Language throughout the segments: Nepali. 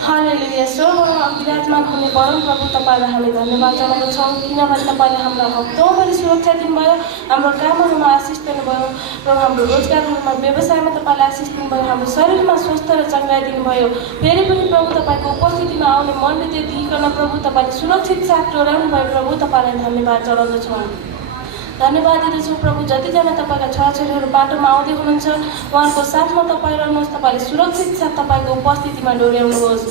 हालेलुया सर्वमा विराजमान हुने परम प्रभु तपाईँलाई हामी धन्यवाद जनाउँदछौँ किनभने तपाईँले हामीलाई हप्तौँभरि सुरक्षा दिनुभयो हाम्रो कामहरूमा आशिष दिनुभयो र हाम्रो रोजगारहरूमा व्यवसायमा तपाईँले आशिष दिनुभयो हाम्रो शरीरमा स्वस्थ र चङ्गाइ दिनुभयो फेरि पनि प्रभु तपाईँको उपस्थितिमा आउने मनले त्यो दिइकन प्रभु तपाईँले सुरक्षित साथ डोर्याउनु भयो प्रभु तपाईँलाई धन्यवाद जनाउँदछौँ धन्यवाद दिँदछौँ प्रभु जतिजना तपाईँका छोराछोरीहरू बाटोमा आउँदै हुनुहुन्छ उहाँहरूको साथमा तपाईँ रहनुहोस् तपाईँले सुरक्षित साथ तपाईँको उपस्थितिमा डोर्याउनुहोस्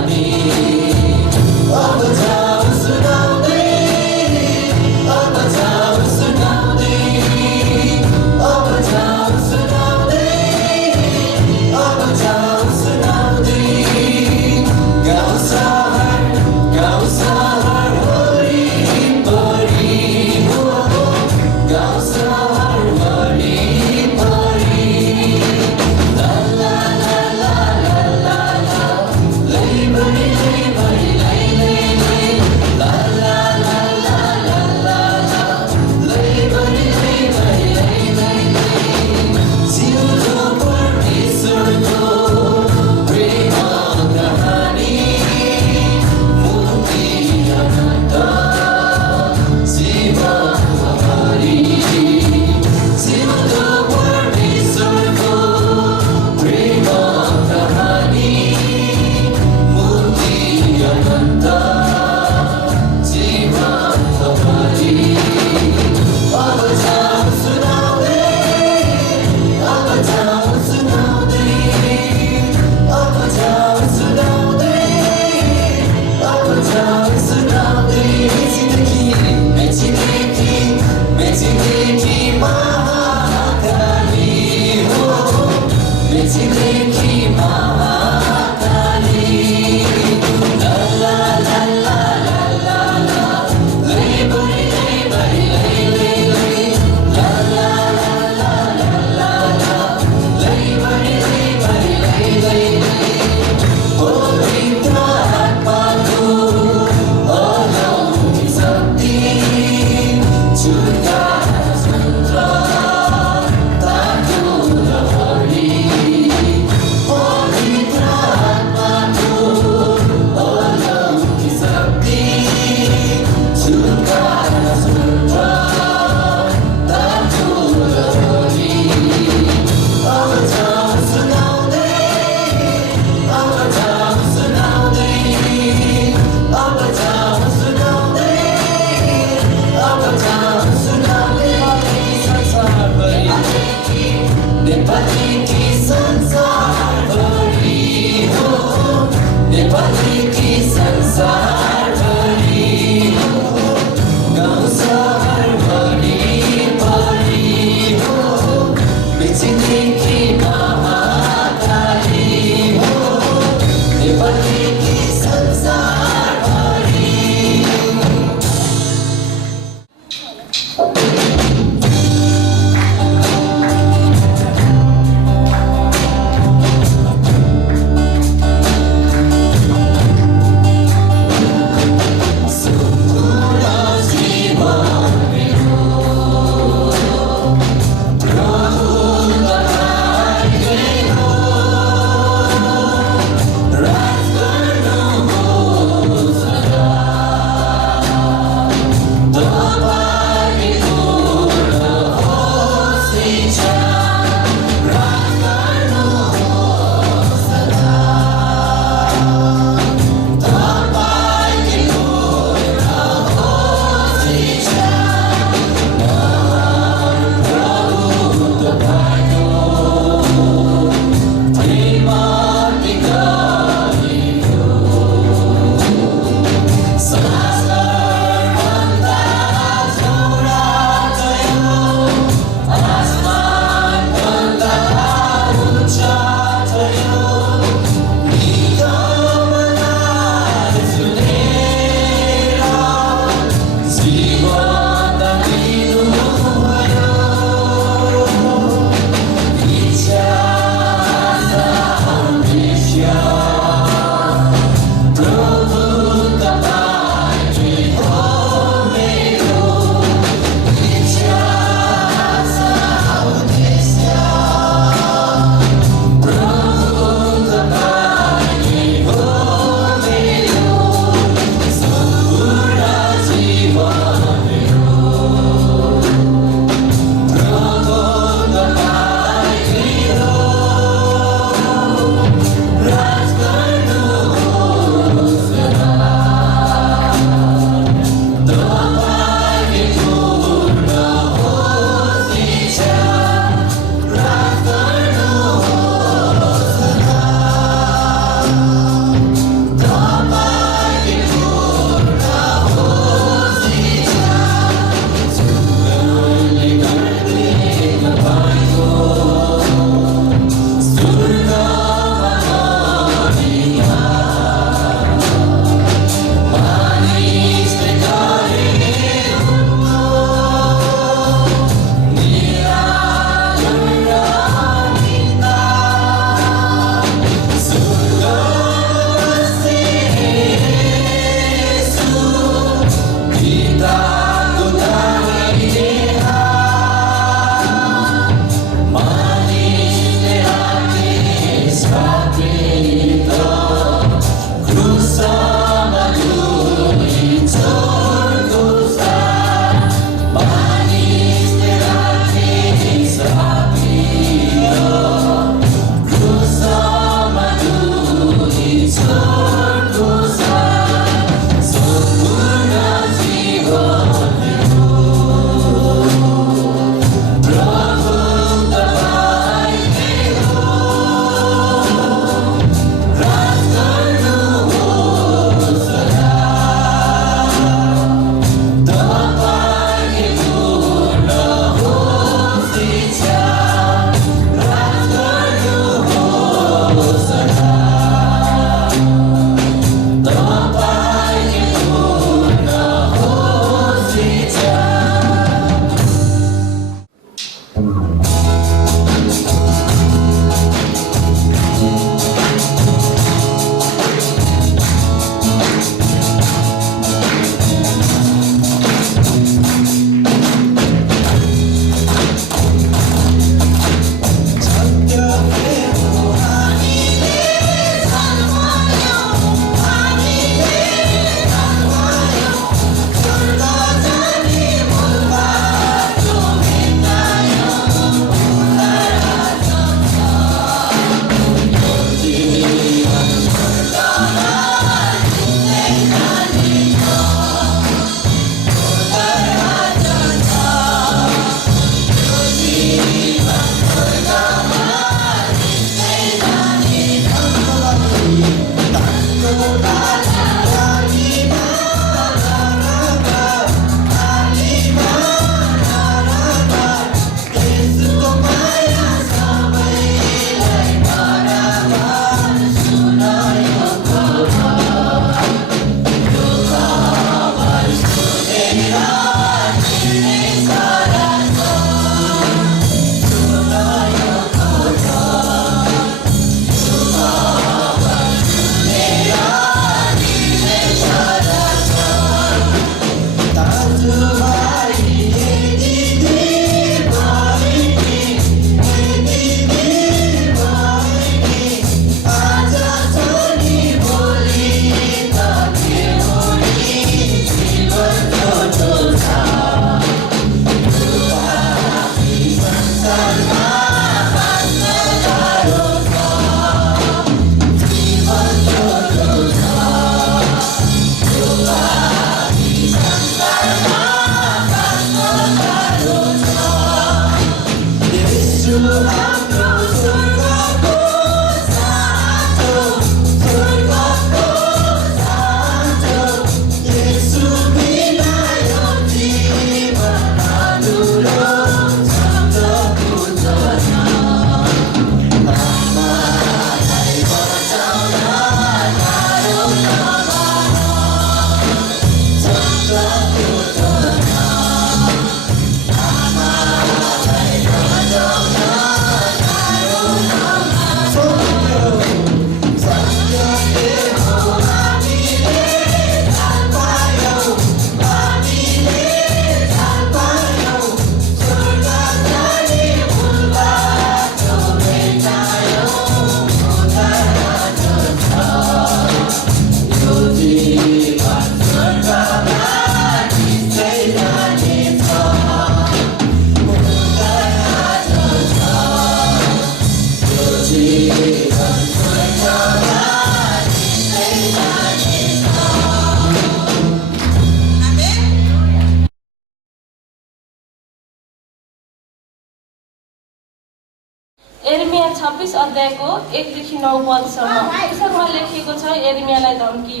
26 अध्यायको 1 देखि 9 पदसम्म पुस्तकमा लेखिएको छ। यिर्मयालाई धम्की।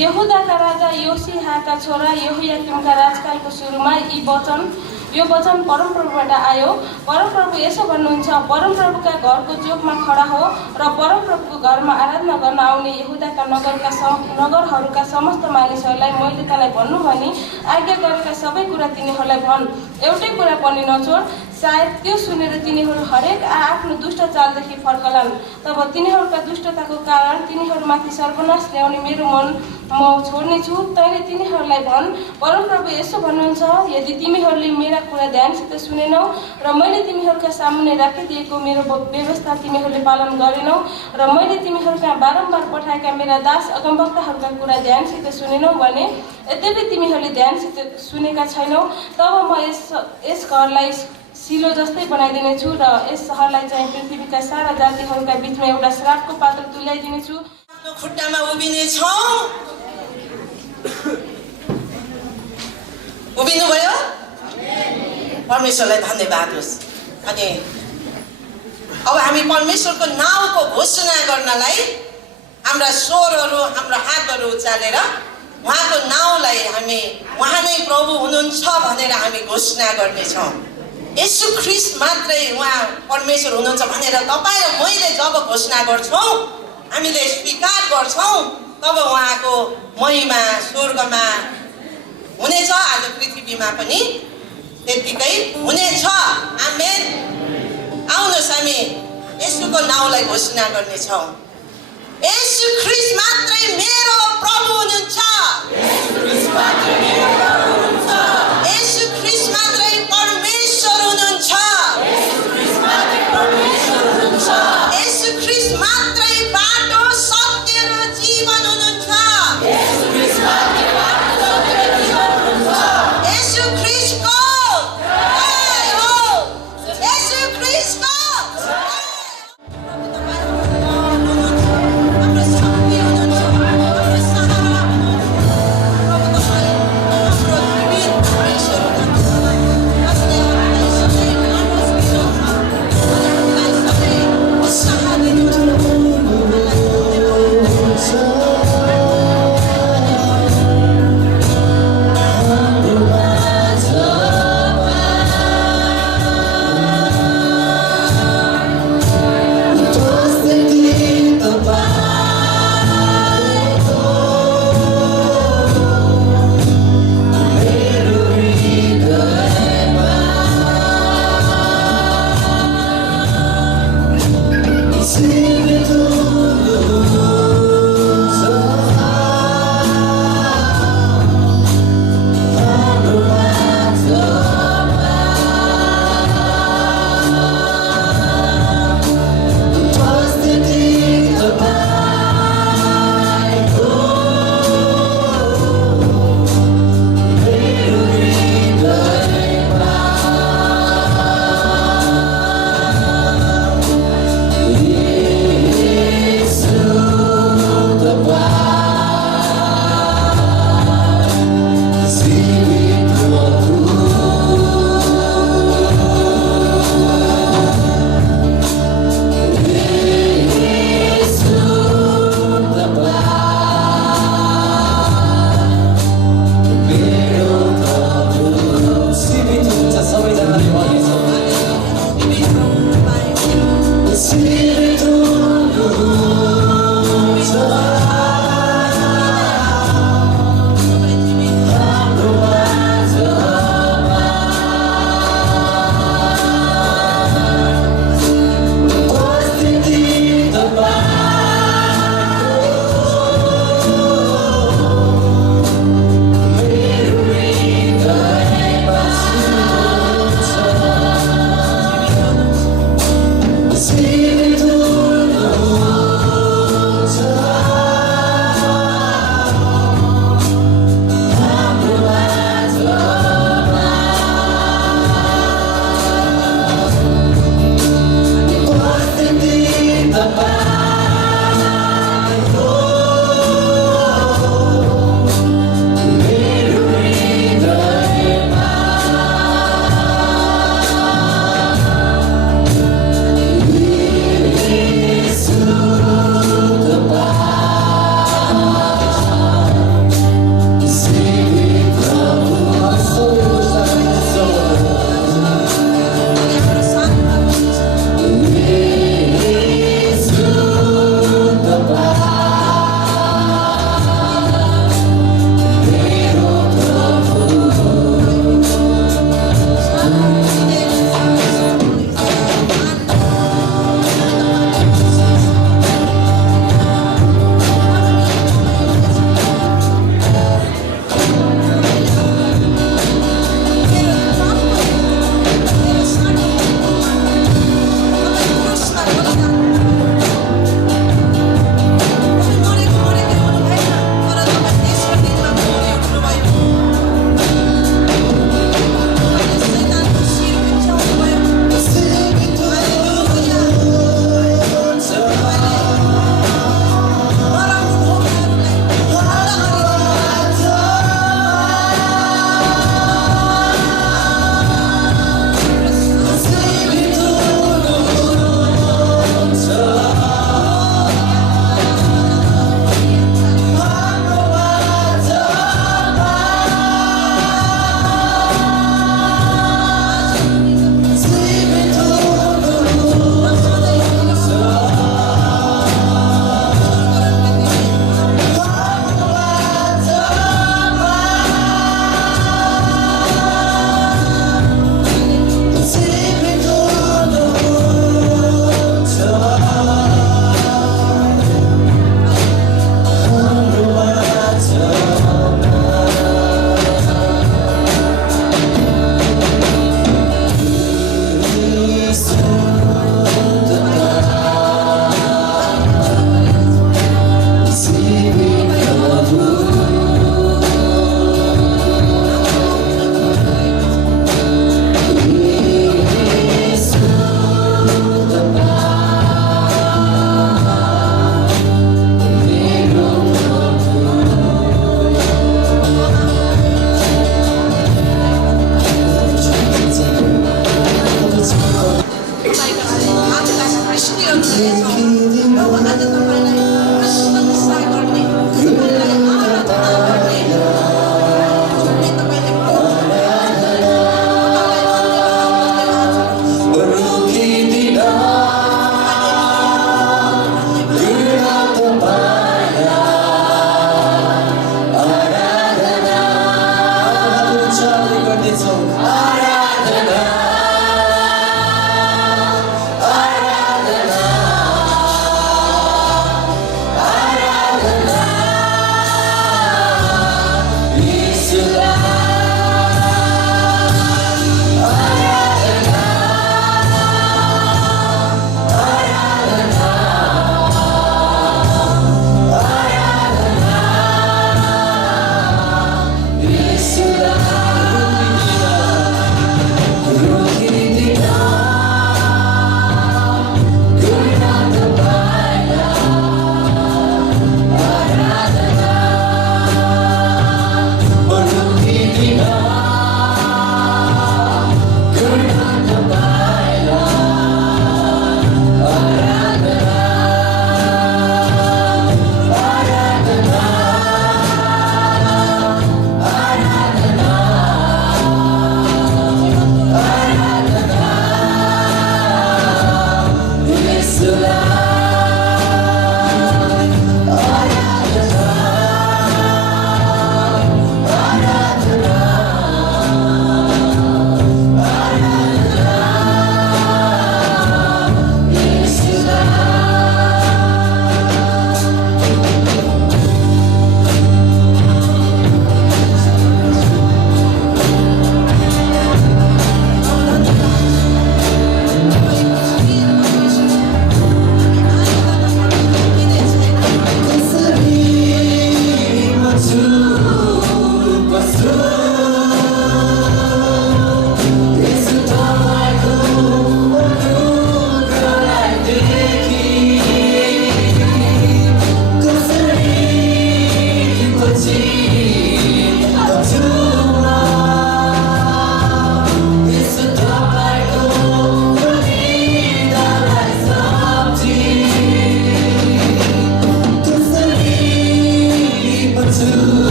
यहुदाका राजा योसियाका छोरा यहोयाकिमका राजकालको सुरुमा यो वचन परमप्रभुबाट आयो। परमप्रभु यसो भन्नुहुन्छ, परमप्रभुका घरको चोकमा खडा हो र परमप्रभुको घरमा आराधना गर्न आउने यहुदाका नगरहरूका समस्त मानिसहरूलाई मैले तँलाई भन्नु भनी आज्ञा गरेका सबै कुरा तिनीहरूलाई भन्। एउटै कुरा पनि नछोड। सायद त्यो सुनेर तिनीहरू हरेक आफ्नो दुष्ट चालदेखि फर्कलान्। तब तिनीहरूका दुष्टताको कारण तिनीहरूमाथि सर्वनाश ल्याउने मेरो मन म छोड्नेछु। तैँले तिनीहरूलाई भन्, परमप्रभु यसो भन्नुहुन्छ, यदि तिमीहरूले मेरा कुरा ध्यानसित सुनेनौ र मैले तिमीहरूका सामुन्ने राखिदिएको मेरो व्यवस्था तिमीहरूले पालन गरेनौ र मैले तिमीहरूका बारम्बार पठाएका मेरा दास अगमवक्ताहरूका कुरा ध्यानसित सुनेनौ भने, यद्यपि तिमीहरूले ध्यानसित सुनेका छैनौ, तब म यस घरलाई सिलो जस्तै बनाइदिनेछु र यस सहरलाई चाहिँ पृथ्वीका सारा जातिहरूका बीचमा एउटा श्रापको पात्र तुल्याइदिनेछु। खुट्टामा उभिने छौँ। उभिनु भयो? परमेश्वरलाई धन्यवाद होस्। अनि अब हामी परमेश्वरको नाउँको घोषणा गर्नलाई हाम्रा स्वरहरू, हाम्रो हातहरू उचालेर उहाँको नाउँलाई हामी उहाँ नै प्रभु हुनुहुन्छ भनेर हामी घोषणा गर्नेछौँ। येशू ख्रीष्ट मात्रै उहाँ परमेश्वर हुनुहुन्छ भनेर तपाईँ र मैले जब घोषणा गर्छौँ, हामीले स्वीकार गर्छौँ, तब उहाँको महिमा स्वर्गमा हुनेछ, आज पृथ्वीमा पनि त्यतिकै हुनेछ। आमेन। आउनुहोस् हामी येशूको नाउँलाई घोषणा गर्नेछौँ। येशू ख्रीष्ट मात्रै मेरो प्रभु हुनुहुन्छ। येशू ख्रीष्ट मात्रै परमेश्वर हुनुहुन्छ। येशू ख्रीष्ट मात्रै बाटो, सत्य र जीवन हुनुहुन्छ। येशू ख्रीष्टको जय हो। येशू ख्रीष्टको हाम्रो शक्ति हुनुहुन्छ, हाम्रो सहारा हुनुहुन्छ। प्रभु तपाईँ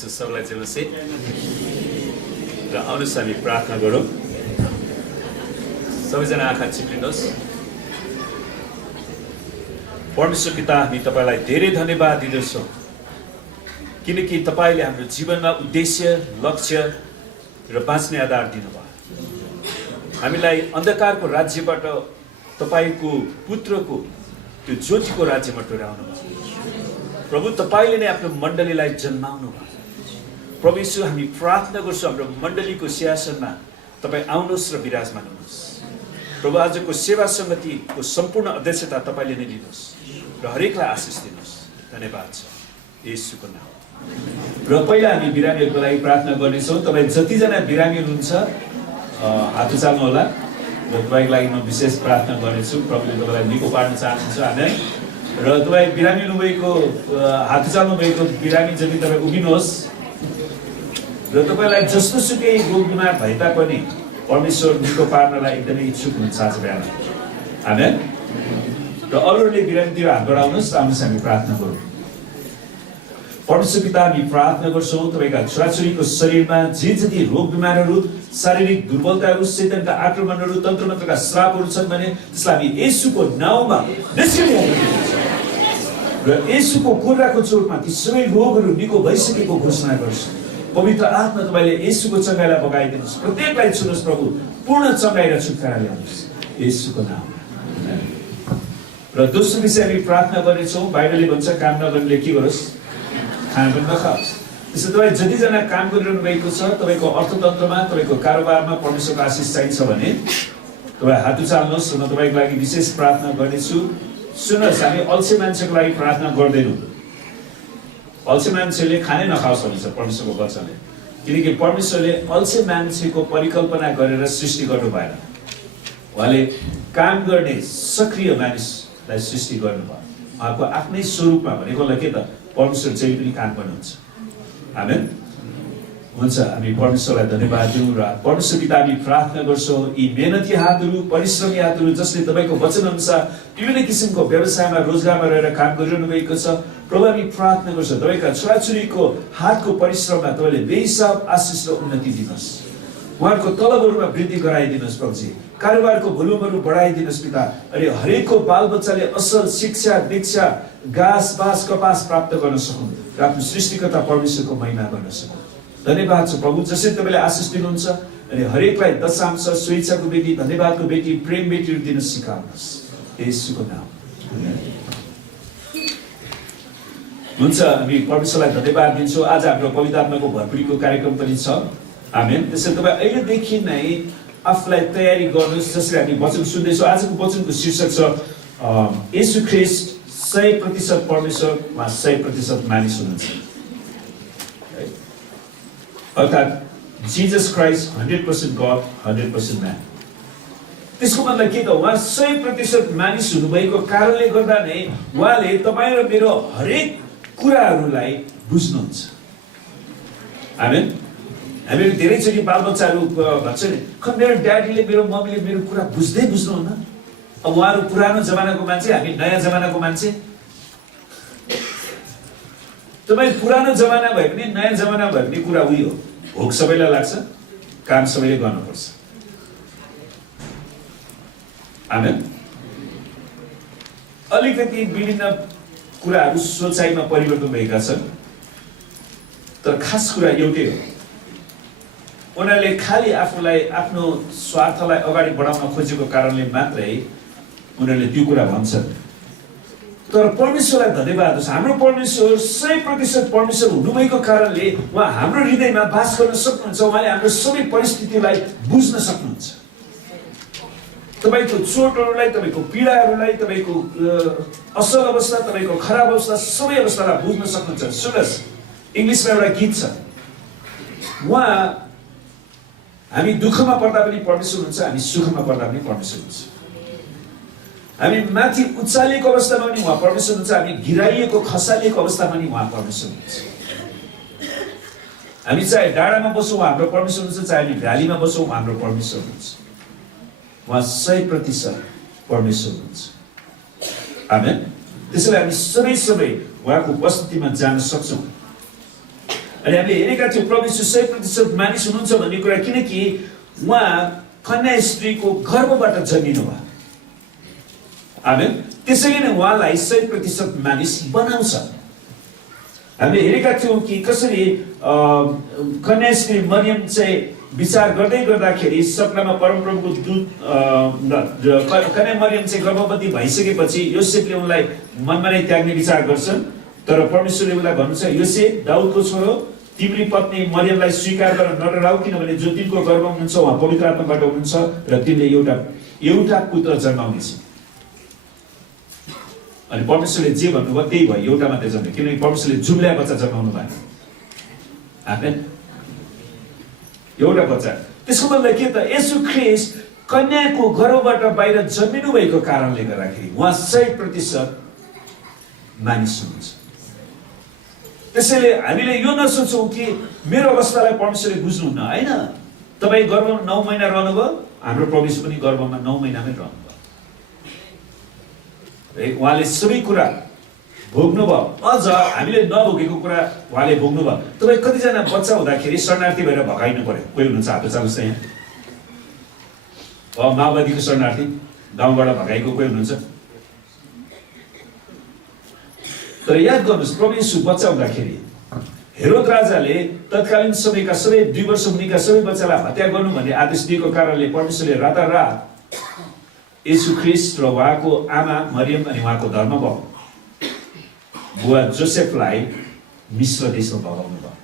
गर्छु सबैलाई जेलसे र आउनुहोस् हामी प्रार्थना गरौँ। सबैजना आँखा चिप्लिनुहोस्। परमेश्वर पिता, हामी तपाईलाई धेरै धन्यवाद दिँदछौँ किनकि तपाईले हाम्रो जीवनमा उद्देश्य, लक्ष्य र बाँच्ने आधार दिनुभयो। हामीलाई अन्धकारको राज्यबाट तपाईको पुत्रको त्यो ज्योतिको राज्यमा टोर्याउनु भयो। प्रभु, तपाईले नै आफ्नो मण्डलीलाई जन्माउनु भयो। प्रभु यीशु, हामी प्रार्थना गर्छौँ हाम्रो मण्डलीको सिंहासनमा तपाईँ आउनुहोस् र विराजमान हुनुहोस्। प्रभु, आजको सेवा सङ्गतिको सम्पूर्ण अध्यक्षता तपाईले नै लिनुहोस् र हरेकलाई आशिष दिनुहोस्। धन्यवाद छ येशूको नाम। र पहिला हामी बिरामीहरूको लागि प्रार्थना गर्नेछौँ। तपाईँ जतिजना बिरामी हुनुहुन्छ हात उचाल्नु होला र तपाईँको लागि म विशेष प्रार्थना गर्नेछु। प्रभुले तपाईँलाई निको पार्न चाहनुहुन्छ। आमेन। र तपाईँ बिरामी हुनुभएको हात उचाल्नु भएको बिरामी जति तपाईँ उभिनुहोस् र तपाईँलाई जस्तो सुकै रोग बिमार भए तापनि परमेश्वर निको पार्नलाई एकदमै इच्छुक हुनुहुन्छ आज बिहान। आमेन। र अरूहरूले बिरामीतिर हात बढाउनुहोस्। आउनुहोस् हामी प्रार्थना गरौँ। परमेश्वर पिता, हामी प्रार्थना गर्छौँ तपाईँका छोराछोरीको शरीरमा जे जति रोग बिमारहरू, शारीरिक दुर्बलताहरू, शैतानका आक्रमणहरू, तन्त्रमन्त्रका श्रापहरू छन् भने त्यसलाई हामी येशूको नाउँमा र येशूको कुराको चोटमा ती सबै रोगहरू निको भइसकेको घोषणा गर्छौँ। पवित्र आत्मा तपाईँले येशूको चङ्गाइलाई बगाइदिनुहोस्। प्रत्येकलाई छुनुहोस् प्रभु, पूर्ण चङ्गाइ र छुटकारा ल्याउनुहोस् येशूको नाममा। र दोस्रो विषय हामी प्रार्थना गर्नेछौँ। बाइबलले भन्छ काम नगर्नेले के गरोस्, खाना पनि नखाओस्। त्यसो तपाईँ जतिजना काम गरिरहनु भएको छ, तपाईँको अर्थतन्त्रमा, तपाईँको कारोबारमा परमेश्वरको आशिष चाहिन्छ भने तपाईँ हात उचाल्नुहोस् र म तपाईँको लागि विशेष प्रार्थना गर्नेछु। सुन्नुहोस्, हामी अल्छे मान्छेको लागि प्रार्थना गर्दैनौँ। अल्छे मान्छेले खानै नखाओस् भन्छ परमेश्वरको वचनले। किनकि परमेश्वरले अल्छे मान्छेको परिकल्पना गरेर सृष्टि गर्नु भएन। उहाँले काम गर्ने सक्रिय मानिसलाई सृष्टि गर्नुभयो। उहाँको आफ्नै स्वरूपमा, भनेकोलाई के त परमेश्वर जहिले पनि काम गर्नुहुन्छ। आमेन। हुन्छ, हामी परमेश्वरलाई धन्यवाद दिउँ र परमेश्वर पिता, हामी प्रार्थना गर्छौँ यी मेहनती हातहरू, परिश्रमी हातहरू जसले तपाईँको वचन अनुसार विभिन्न किसिमको व्यवसायमा, रोजगारमा रहेर काम गरिरहनु भएको छ, प्रभु हामी प्रार्थना गर्छौँ तपाईँका छोराछोरीको हातको परिश्रममा तपाईँले बेहिसाब आशिष र उन्नति दिनुहोस्। उहाँहरूको तलबहरूमा वृद्धि गराइदिनुहोस् प्रभुजी। कारोबारको भोल्युमहरू बढाइदिनुहोस् पिता। अनि हरेकको बालबच्चाले असल शिक्षा, दीक्षा, घाँस बाँस कपास प्राप्त गर्न सकुन् र आफ्नो सृष्टिकर्ता परमेश्वरको महिमा गर्न सकुन्। धन्यवाद छ प्रभु, जसरी तपाईँले आशिष दिनुहुन्छ अनि हरेकलाई दशांश, स्वेच्छाको बेटी, धन्यवादको बेटी, प्रेम बेटीहरू दिन सिकाउनुहोस् येशूको नाम। हुन्छ, हामी परमेश्वरलाई धन्यवाद दिन्छौँ। आज हाम्रो पवित्र आत्माको भरपुरीको कार्यक्रम पनि छ। आमेन। त्यसैले तपाईँ अहिलेदेखि नै आफूलाई तयारी गर्नुहोस्। जसरी हामी वचन सुन्दैछौँ, आजको वचनको शीर्षक छ येशू ख्रीष्ट 100% परमेश्वर वा 100% मानिस हुनुहुन्छ। अर्थात् जिजस क्राइस्ट 100% गड, 100% म्यान। त्यसको मतलब के त, उहाँ 100% मानिस हुनुभएको कारणले गर्दा नै उहाँले तपाईँ र मेरो हरेक कुराहरूलाई बुझ्नुहुन्छ। आमेन। हामीहरू धेरैचोटि बालबच्चाहरू भन्छ नि, मेरो ड्याडीले, मेरो मम्मीले मेरो कुरा बुझ्नुहुन्न। अब उहाँहरू पुरानो जमानाको मान्छे, हामी नयाँ जमानाको मान्छे। तपाईँ पुरानो जमाना भए पनि नयाँ जमाना भए पनि कुरा उही हो। भोक सबैलाई लाग्छ, काम सबैले गर्नुपर्छ। आमेन। अलिकति विभिन्न कुराहरू सोचाइमा परिवर्तन भएका छन्, तर खास कुरा एउटै हो। उनीहरूले खालि आफूलाई, आफ्नो स्वार्थलाई अगाडि बढाउन खोजेको कारणले मात्रै उनीहरूले त्यो कुरा भन्छन्। तर परमेश्वरलाई धन्यवाद होस्, हाम्रो परमेश्वर 100% परमेश्वर हुनुभएको कारणले उहाँ हाम्रो हृदयमा बास गर्न सक्नुहुन्छ। उहाँले हाम्रो सबै परिस्थितिलाई बुझ्न सक्नुहुन्छ। तपाईँको चोटहरूलाई, तपाईँको पीडाहरूलाई, तपाईँको असल अवस्था, तपाईँको खराब अवस्था, सबै अवस्थालाई बुझ्न सक्नुहुन्छ। सुन्नुहोस्, इङ्ग्लिसमा एउटा गीत छ, उहाँ हामी दुःखमा पर्दा पनि परमेश्वर हुन्छ, हामी सुखमा पर्दा पनि परमेश्वर हुन्छ। हामी माथि उचालिएको अवस्थामा पनि उहाँ परमेश्वर हुन्छ, हामी गिराइएको खसालिएको अवस्थामा पनि उहाँ परमेश्वर हुन्छ। हामी चाहे डाँडामा बसौँ हाम्रो परमेश्वर हुन्छ, चाहे हामी भ्यालीमा बसौँ हाम्रो परमेश्वर हुन्छ। उहाँ 100% परमेश्वर हुन्छ। आमेन। त्यसैले हामी सबै उहाँको उपस्थितिमा जान सक्छौँ। अनि हामीले हेरेका थियौँ प्रभु यीशु 100% मानिस हुनुहुन्छ भन्ने कुरा, किनकि उहाँ कन्या स्त्रीको गर्भबाट जन्मिनु भयो। आमेन। त्यसैले नै उहाँलाई 100% मानिस बनाउँछ। हामीले हेरेका थियौँ कि कसरी कन्या स्त्री मरियम चाहिँ विचार गर्दै गर्दाखेरि सपनामा परमप्रभुको दूत कन्या मरियम चाहिँ गर्भवती भइसकेपछि योसेफले उनलाई मनमा नै त्याग्ने विचार गर्छन्, तर परमेश्वरले उनलाई भन्नुहुन्छ, योसेफ दाउदको छोरो, तिम्री पत्नी मरियमलाई स्वीकार गरेर नडराऊ, किनभने जो तिनको गर्भमा हुनुहुन्छ उहाँ पवित्र आत्माबाट हुनुहुन्छ र तिमीले एउटा पुत्र जन्माउनेछ। अनि परमेश्वरले जे भन्नुभयो त्यही भयो, एउटा मात्रै जन्म्यो, किनकि परमेश्वरले जुम्ल्या बच्चा जन्माउनु भएको। आमेन। एउटा बच्चा। त्यसको मतलब के त, येशू ख्रीष्ट कन्याको गर्भबाट बाहिर जन्मिनु भएको कारणले गर्दाखेरि उहाँ 100% मानिस हुनुहुन्छ। त्यसैले हामीले यो नसोचौँ कि मेरो अवस्थालाई परमेश्वरले बुझ्नुहुन्न, होइन। तपाईँ गर्भमा 9 महिना रहनुभयो, हाम्रो प्रवेश पनि गर्भमा 9 महिनामै रहनुभयो। उहाँले सबै कुरा भोग्नुभयो, अझ हामीले नभोगेको कुरा उहाँले भोग्नुभयो। तपाईँ कतिजना बच्चा हुँदाखेरि शरणार्थी भएर भगाइनु पर्यो? कोही हुनुहुन्छ हात चाल्नुहोस् त यहाँ। माओवादीको शरणार्थी गाउँबाट भगाएको कोही हुनुहुन्छ? तर याद गर्नुहोस्, प्रभु येशू बच्चा हुँदाखेरि हेरोद राजाले तत्कालीन समयका सबै 2 वर्ष मुनिका सबै बच्चालाई हत्या गर्नु भन्ने आदेश दिएको कारणले परमेश्वरले रातारात येशू ख्रीष्ट र उहाँको आमा मरियम अनि उहाँको धर्मबाउ बुवा जोसेफलाई मिश्र देशमा भगाउनु भयो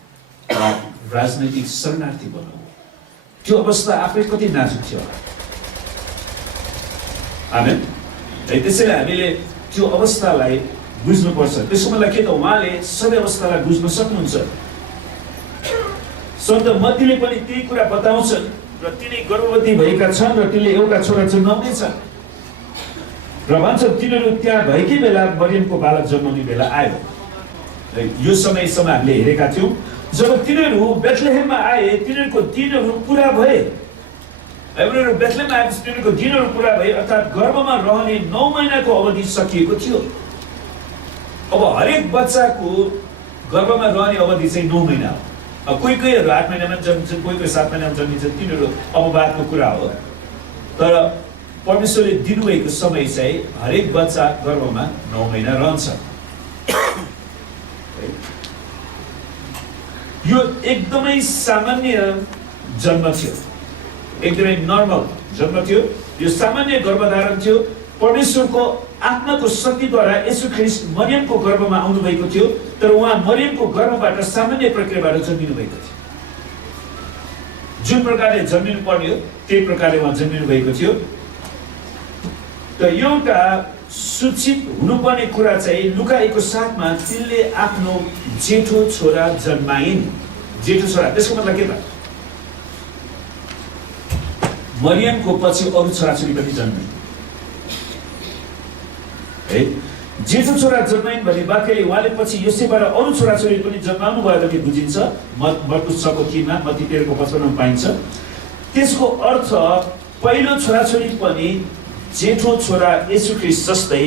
र राजनैतिक शरणार्थी बनाउनु। त्यो अवस्था आफै कति नाजुक थियो। आमेन। त्यसैले हामीले त्यो अवस्थालाई बुझ्नुपर्छ। त्यसको मतलब के त, उहाँले सबै अवस्थालाई बुझ्न सक्नुहुन्छ। सन्त मत्तीले पनि त्यही कुरा बताउँछन्, र तिनी गर्भवती भएका छन् र तिनले एउटा छोरा जन्माउनेछन् र भन्छन् तिनीहरू त्यहाँ भएकै बेला मरियमको बालक जन्माउने बेला आयो। यो समयसम्म हामीले हेरेका थियौँ। जब तिनीहरू बेथलेहेममा आए, तिनीहरूको दिनहरू पुरा भए। उनीहरू बेथलेहेममा आएपछि तिनीहरूको दिनहरू पुरा भए, अर्थात् गर्भमा रहने 9 महिनाको अवधि सकिएको थियो। अब हरेक बच्चाको गर्भमा रहने अवधि चाहिँ 9 महिना हो। कोही कोहीहरू 8 महिनामा जन्मिन्छन्, कोही कोही 7 महिनामा जन्मिन्छन्, तिनीहरू अपवादको कुरा हो। तर परमेश्वरले दिनुभएको समय चाहिँ हरेक बच्चा गर्भमा 9 महिना रहन्छ। यो एकदमै सामान्य जन्म थियो, एकदमै नर्मल जन्म थियो। यो सामान्य गर्भधारण थियो। परमेश्वरको आत्माको शक्तिद्वारा येशू ख्रीष्ट मरियमको गर्भमा आउनु भएको थियो, तर उहाँ मरियमको गर्भबाट सामान्य प्रक्रियाबाट जन्मिनु भएको थियो। जुन प्रकारले जन्मिनु पर्ने हो त्यही प्रकारले उहाँ जन्मिनु भएको थियो। त एउटा सूचित हुनुपर्ने कुरा चाहिँ लुका 1:7मा तिनले आफ्नो जेठो छोरा जन्माइन्। जेठो छोरा, त्यसको मतलब के त, मरियमको पछि अरू छोराछोरी पनि जन्मे है। जेठो छोरा जन्माइन् भन्ने वाक्यले उहाँले पछि योसेफबाट अरू छोराछोरी पनि जन्माउनु भयो भने बुझिन्छ। मर्कुस 6:3मा, मत्ती 13:55मा पाइन्छ। त्यसको अर्थ पहिलो छोराछोरी पनि जेठो छोरा येशू ख्रीष्ट जस्तै,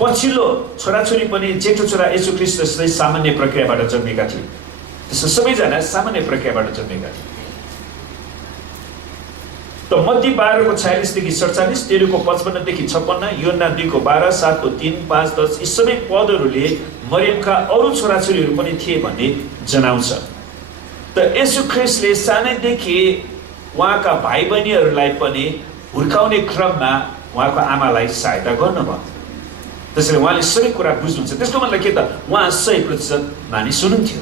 पछिल्लो छोराछोरी पनि जेठो छोरा येशू ख्रीष्ट जस्तै सामान्य प्रक्रियाबाट जन्मेका थिए। त्यसो सबैजना सामान्य प्रक्रियाबाट जन्मेका थिए। त मत्ती 12:46देखि 47, 13:55देखि 56, योहन्ना 2:12, 7:3, 5:10 यी सबै पदहरूले मरियमका अरू छोराछोरीहरू पनि थिए भन्ने जनाउँछ। त येशू ख्रीष्टले सानैदेखि उहाँका भाइ बहिनीहरूलाई पनि हुर्काउने क्रममा उहाँको आमालाई सहायता गर्नुभयो। त्यसैले उहाँले सबै कुरा बुझ्नुहुन्छ। त्यसको मतलब के त, उहाँ 100% मानिस हुनुहुन्थ्यो।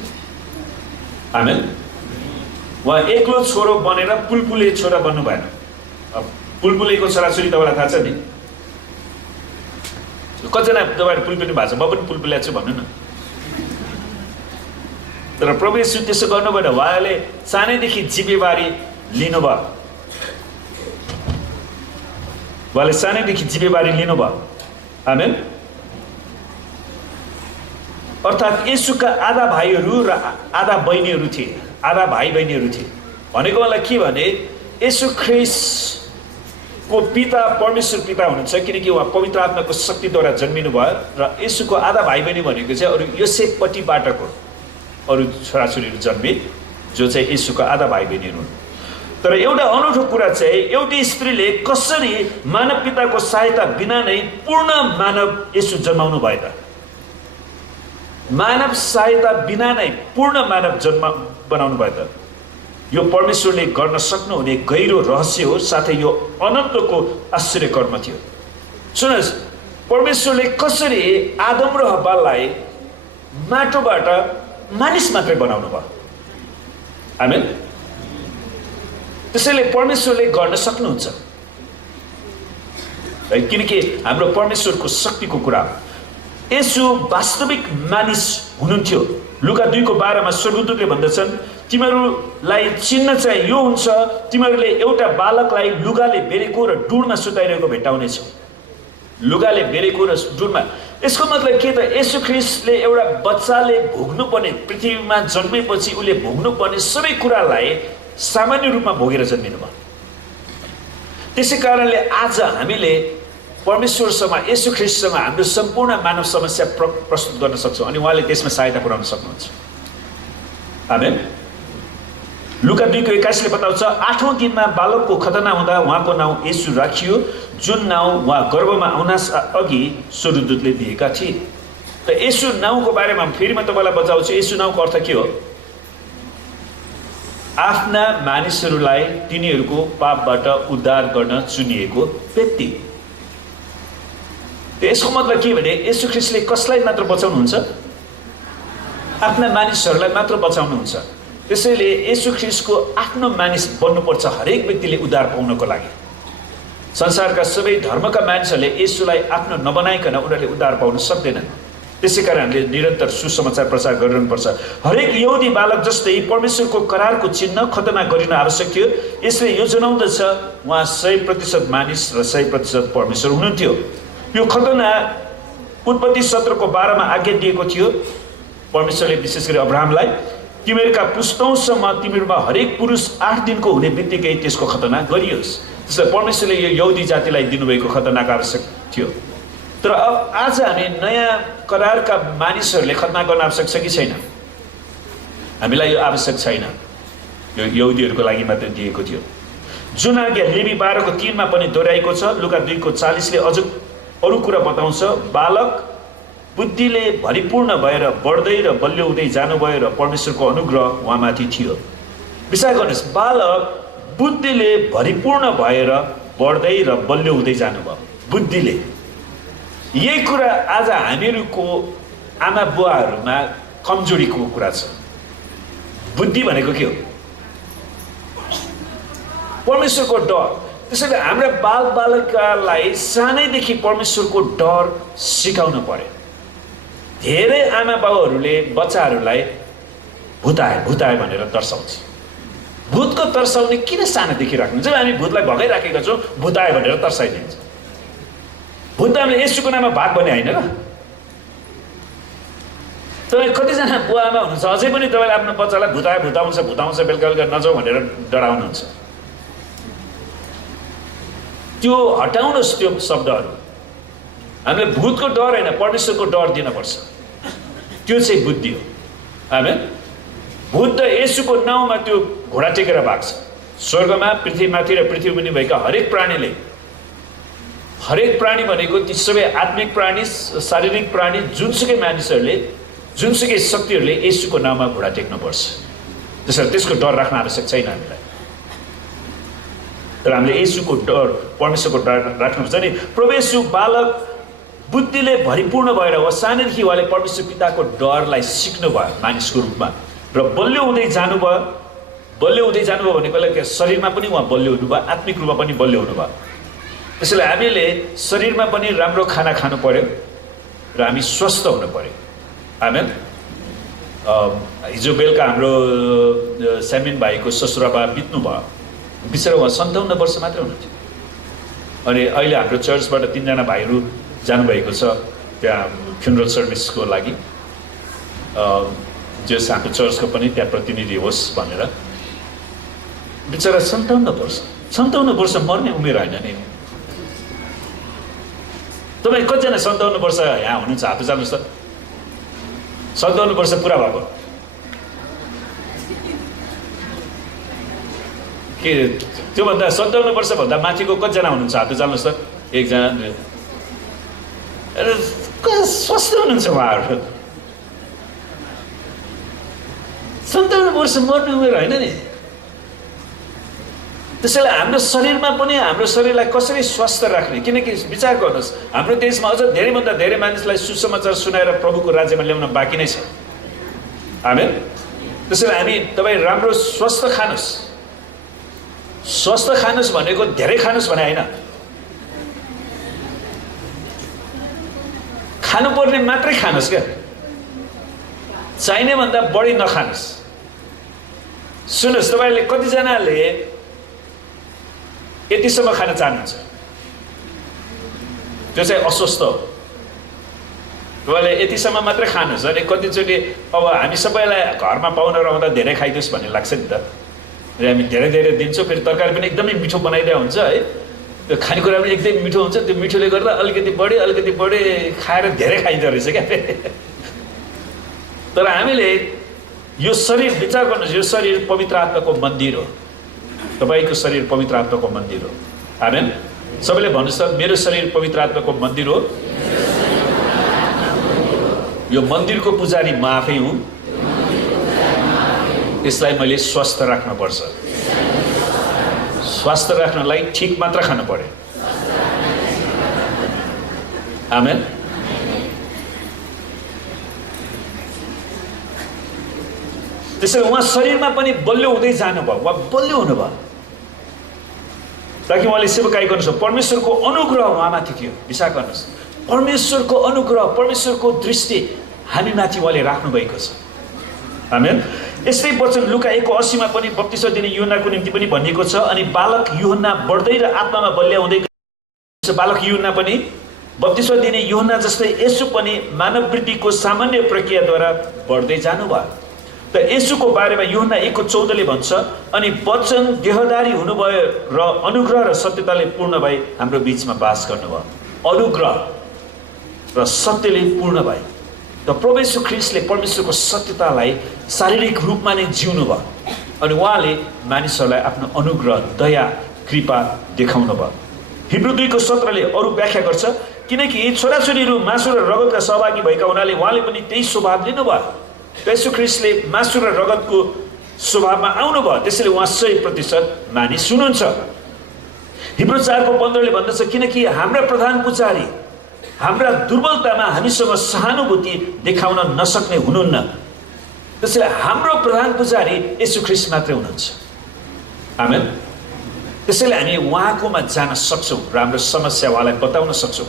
आमेन। उहाँ एक्लो छोरो बनेर पुलपुले छोरा बन्नु भएन। पुलपुलेको छोराछोरी तपाईँलाई थाहा छ नि? कतिजना तपाईँहरू पुलपुले भएको छ? म पनि पुलपुले छु भन्नु न। तर प्रभु येशू त्यसो गर्नु भएन। उहाँले सानैदेखि जिम्मेवारी लिनुभयो। उहाँले सानैदेखि जिम्मेवारी लिनुभयो। आमेन। अर्थात् येशूका आधा भाइहरू र आधा बहिनीहरू थिए, आधा भाइ बहिनीहरू थिए। भनेको मलाई के भने, येशू ख्रीष्टको पिता परमेश्वर पिता हुनुहुन्छ, किनकि उहाँ पवित्र आत्माको शक्तिद्वारा जन्मिनु भयो। र येशूको आधा भाइ बहिनी भनेको चाहिँ अरू योसेफपट्टिबाटको अरू छोराछोरीहरू जन्मे जो चाहिँ येशूको आधा भाइ बहिनीहरू हुन्। तर एउटा अनौठो कुरा चाहिँ एउटी स्त्रीले कसरी मानव पिताको सहायता बिना नै पूर्ण मानव येशू जन्माउनु भयो त? मानव सहायता बिना नै पूर्ण मानव जन्म बनाउनु भयो त? यो परमेश्वरले गर्न सक्नुहुने गहिरो रहस्य हो, साथै यो अनन्तको आश्चर्य कर्म थियो। सुन्नुहोस्, परमेश्वरले कसरी आदम र हव्वालाई माटोबाट मानिस मात्रै बनाउनु भयो। आमेन। त्यसैले परमेश्वरले गर्न सक्नुहुन्छ, किनकि हाम्रो परमेश्वरको शक्तिको कुरा हो। येशू वास्तविक मानिस हुनुहुन्थ्यो। लुका 2:12 स्वर्गदूतले भन्दछन्, तिमीहरूलाई चिन्ह चाहिँ यो हुन्छ, तिमीहरूले एउटा बालकलाई लुगाले बेरेको र डुँडमा सुताइरहेको भेट्टाउनेछौ। लुगाले बेरेको र डुँडमा, यसको मतलब के त? येशू ख्रीष्टले एउटा बच्चाले भोग्नुपर्ने, पृथ्वीमा जन्मेपछि उसले भोग्नुपर्ने सबै कुरालाई सामान्य रूपमा भोगेर जन्मिनु भयो। त्यसै कारणले आज हामीले परमेश्वरसँग, येशू ख्रीष्टसँग हाम्रो सम्पूर्ण मानव समस्या प्रस्तुत गर्न सक्छौँ अनि उहाँले त्यसमा सहायता पुर्याउन सक्नुहुन्छ। आमेन। लुका 2:21 बताउँछ, 8औं दिनमा बालकको खतना हुँदा उहाँको नाउँ येशू राखियो, जुन नाउँ उहाँ गर्भमा आउनास अघि स्वर्गदूतले दिएका थिए। त येशू नाउँको बारेमा फेरि म तपाईँलाई बताउँछु। येशू नाउँको अर्थ के हो? आफ्ना मानिसहरूलाई तिनीहरूको पापबाट उद्धार गर्न चुनिएको व्यक्ति। यसको मतलब के भने येशू ख्रीष्टले कसलाई मात्र बचाउनुहुन्छ? आफ्ना मानिसहरूलाई मात्र बचाउनुहुन्छ। त्यसैले येशू ख्रीष्टको आफ्नो मानिस बन्नुपर्छ हरेक व्यक्तिले उद्धार पाउनको लागि। संसारका सबै धर्मका मानिसहरूले येशूलाई आफ्नो नबनाइकन उनीहरूले उद्धार पाउन सक्दैनन्। त्यसै कारण हामीले निरन्तर सुसमाचार प्रचार गरिरहनुपर्छ। हरेक यहुदी बालक जस्तै परमेश्वरको करारको चिन्ह खतना गरिन आवश्यक थियो। यसले यो जनाउँदछ उहाँ 100% मानिस र 100% परमेश्वर हुनुहुन्थ्यो। यो खतना उत्पत्ति 17:12 आज्ञा दिएको थियो। परमेश्वरले विशेष गरी अब्राहमलाई, तिमीहरूका पुस्तौँसम्म तिमीहरूमा हरेक पुरुष 8 दिनको हुने बित्तिकै त्यसको खतना गरियोस्। त्यसलाई परमेश्वरले यो यहुदी जातिलाई दिनुभएको खतनाको आवश्यक थियो। तर अब आज हामी नयाँ करारका मानिसहरूले खतना गर्न आवश्यक छ कि छैन? हामीलाई यो आवश्यक छैन। यो यहुदीहरूको लागि मात्र दिएको थियो। जुन आज्ञा लेवी 12:3 पनि दोहोऱ्याएको छ। लुका 2:40ले अझ अरू कुरा बताउँछ। बालक बुद्धिले भरिपूर्ण भएर बढ्दै र बलियो हुँदै जानुभयो र परमेश्वरको अनुग्रह उहाँमाथि थियो। विचार गर्नुहोस्, बालक बुद्धिले भरिपूर्ण भएर बढ्दै र बलियो हुँदै जानुभयो। बुद्धिले, यही कुरा आज हामीहरूको आमा बुवाहरूमा कमजोरीको कुरा छ। बुद्धि भनेको के हो? परमेश्वरको डर। त्यसैले हाम्रा बालबालिकालाई सानैदेखि परमेश्वरको डर सिकाउनु पर्यो। धेरै आमा बाबुहरूले बच्चाहरूलाई भुताए भनेर तर्साउँछ। भूतको तर्साउने किन सानोदेखि राख्नु? जब हामी भूतलाई भगाइराखेका छौँ, भुताए भनेर तर्साइदिन्छ। भूत त हामीले येशूको नाममा भाग भने होइन र? तपाईँ कतिजना बुवा आमा हुनुहुन्छ अझै पनि तपाईँले आफ्नो बच्चालाई भुताउँछ बेलुका नजाऊ भनेर डराउनुहुन्छ। त्यो हटाउनुहोस् त्यो शब्दहरू। हामीले भूतको डर होइन, परमेश्वरको डर दिनुपर्छ। त्यो चाहिँ बुद्धि हो। आमेन। भूत त येशूको नाउँमा त्यो घोडा टेकेर भाग्छ। स्वर्गमा, पृथ्वीमाथि र पृथ्वीमुनि भएका हरेक प्राणी भनेको ती सबै आत्मिक प्राणी, शारीरिक प्राणी, जुनसुकै मानिसहरूले, जुनसुकै शक्तिहरूले येशूको नाममा घोडा टेक्नुपर्छ। त्यसैले त्यसको डर राख्न आवश्यक छैन हामीलाई। तर हामीले येशूको डर, परमेश्वरको डर राख्नुपर्छ नि। प्रभु येशू बालक बुद्धिले भरिपूर्ण भएर वा सानैदेखि उहाँले परमेश्वर पिताको डरलाई सिक्नुभयो मानिसको रूपमा र बलियो हुँदै जानुभयो। बलियो हुँदै जानुभयो भनेको शरीरमा पनि उहाँ बलियो हुनुभयो, आत्मिक रूपमा पनि बलियो हुनुभयो। त्यसैले हामीले शरीरमा पनि राम्रो खाना खानु पर्यो र हामी स्वस्थ हुनु पर्यो। आमेन। हिजो बेलुका हाम्रो स्यामिन भाइको ससुराबा बित्नुभयो। बिचरा उहाँ 57 वर्ष मात्रै हुनुहुन्थ्यो। अनि अहिले हाम्रो चर्चबाट 3 जना भाइहरू जानुभएको छ त्यहाँ फ्युनरल सर्भिसको लागि। जस हाम्रो चर्चको पनि त्यहाँ प्रतिनिधि होस् भनेर। बिचरा 57 वर्ष मर्ने उमेर होइन नि। तपाईँ कतिजना 57 वर्ष यहाँ हुनुहुन्छ? हात उचाल्नुहोस् त। 57 वर्ष पुरा भएको। के त्योभन्दा 57 वर्षभन्दा माथिको कतिजना हुनुहुन्छ हात उचाल्नुहोस् त? एकजना स्वस्थ हुनुहुन्छ उहाँहरू। 57 वर्ष मर्ने उमेर होइन नि। त्यसैले हाम्रो शरीरमा पनि हाम्रो शरीरलाई कसरी स्वस्थ राख्ने, किनकि विचार गर्नुहोस् हाम्रो देशमा अझ धेरैभन्दा धेरै मानिसलाई सुसमाचार सुनाएर प्रभुको राज्यमा ल्याउन बाँकी नै छ। आमेन। त्यसैले हामी तपाईँ राम्रो स्वस्थ खानुहोस्। स्वस्थ खानुहोस् भनेको धेरै खानुहोस् भने होइन, खानुपर्ने मात्रै खानुहोस् क्या, चाहिने भन्दा बढी नखानुहोस्। सुन्नुहोस्, तपाईँले कतिजनाले यतिसम्म खान चाहनुहुन्छ, त्यो चाहिँ अस्वस्थ हो। तपाईँले यतिसम्म मात्रै खानुहोस्। अनि कतिचोटि अब हामी सबैलाई घरमा पाहुनाहरू आउँदा धेरै खाइदियोस् भन्ने लाग्छ नि त, र हामी धेरै धेरै दिन्छौँ। फेरि तरकारी पनि एकदमै मिठो बनाइदिया हुन्छ है, त्यो खानेकुरा पनि एकदमै मिठो हुन्छ। त्यो मिठोले गर्दा अलिकति बढी खाएर धेरै खाइँदो रहेछ क्या। तर हामीले यो शरीर विचार गर्नुहोस्, यो शरीर पवित्र आत्माको मन्दिर हो। तपाईँको शरीर पवित्र आत्माको मन्दिर हो। आमेन। सबैले भन्नुहोस् त, मेरो शरीर पवित्र आत्माको मन्दिर हो। यो मन्दिरको पुजारी म आफै हुँ। यसलाई मैले स्वस्थ राख्नुपर्छ। स्वस्थ राख्नलाई ठिक मात्र खानु पर्यो। आमेन। त्यसैले उहाँ शरीरमा पनि बलियो हुँदै जानुभयो, उहाँ बलियो हुनुभयो ताकि उहाँले सेवकाई गर्नुहोस्। परमेश्वरको अनुग्रह उहाँमाथि थियो। विचार गर्नुहोस्, परमेश्वरको अनुग्रह, परमेश्वरको दृष्टि हामीमाथि उहाँले राख्नुभएको छ। आमेन। यस्तै वचन लुका 1:80 मा पनि बप्तिस्मा दिने यूहन्नाको निम्ति पनि भनिएको छ। अनि बालक यूहन्ना बढ्दै र आत्मामा बलिया हुँदै गए। बालक यूहन्ना पनि बप्तिस्मा दिने यूहन्ना जस्तै यसु पनि मानव वृद्धिको सामान्य प्रक्रियाद्वारा बढ्दै जानुभयो। त यसुको बारेमा यूहन्ना 1:14 भन्छ, अनि वचन देहधारी हुनुभयो र अनुग्रह र सत्यताले पूर्ण भई हाम्रो बीचमा बास गर्नुभयो। अनुग्रह र सत्यले पूर्ण भए। त प्रभु येशू ख्रीष्टले परमेश्वरको सत्यतालाई शारीरिक रूपमा नै जिउनु भयो। अनि उहाँले मानिसहरूलाई आफ्नो अनुग्रह, दया, कृपा देखाउनु भयो। हिब्रू 2:17 अरू व्याख्या गर्छ, किनकि छोराछोरीहरू मासु र रगतका सहभागी भएका हुनाले उहाँले पनि त्यही स्वभाव लिनुभयो। येशू ख्रीष्टले मासु र रगतको स्वभावमा आउनुभयो, त्यसैले उहाँ 100% मानिस हुनुहुन्छ। हिब्रू 4:15 भन्दछ, किनकि हाम्रा प्रधान पुजारी हाम्रा दुर्बलतामा हामीसँग सहानुभूति देखाउन नसक्ने हुनुहुन्न। त्यसैले हाम्रो प्रधान पुजारी येशू ख्रीष्ट मात्रै हुनुहुन्छ। आमेन। त्यसैले हामी उहाँकोमा जान सक्छौँ र हाम्रो समस्या उहाँलाई बताउन सक्छौँ,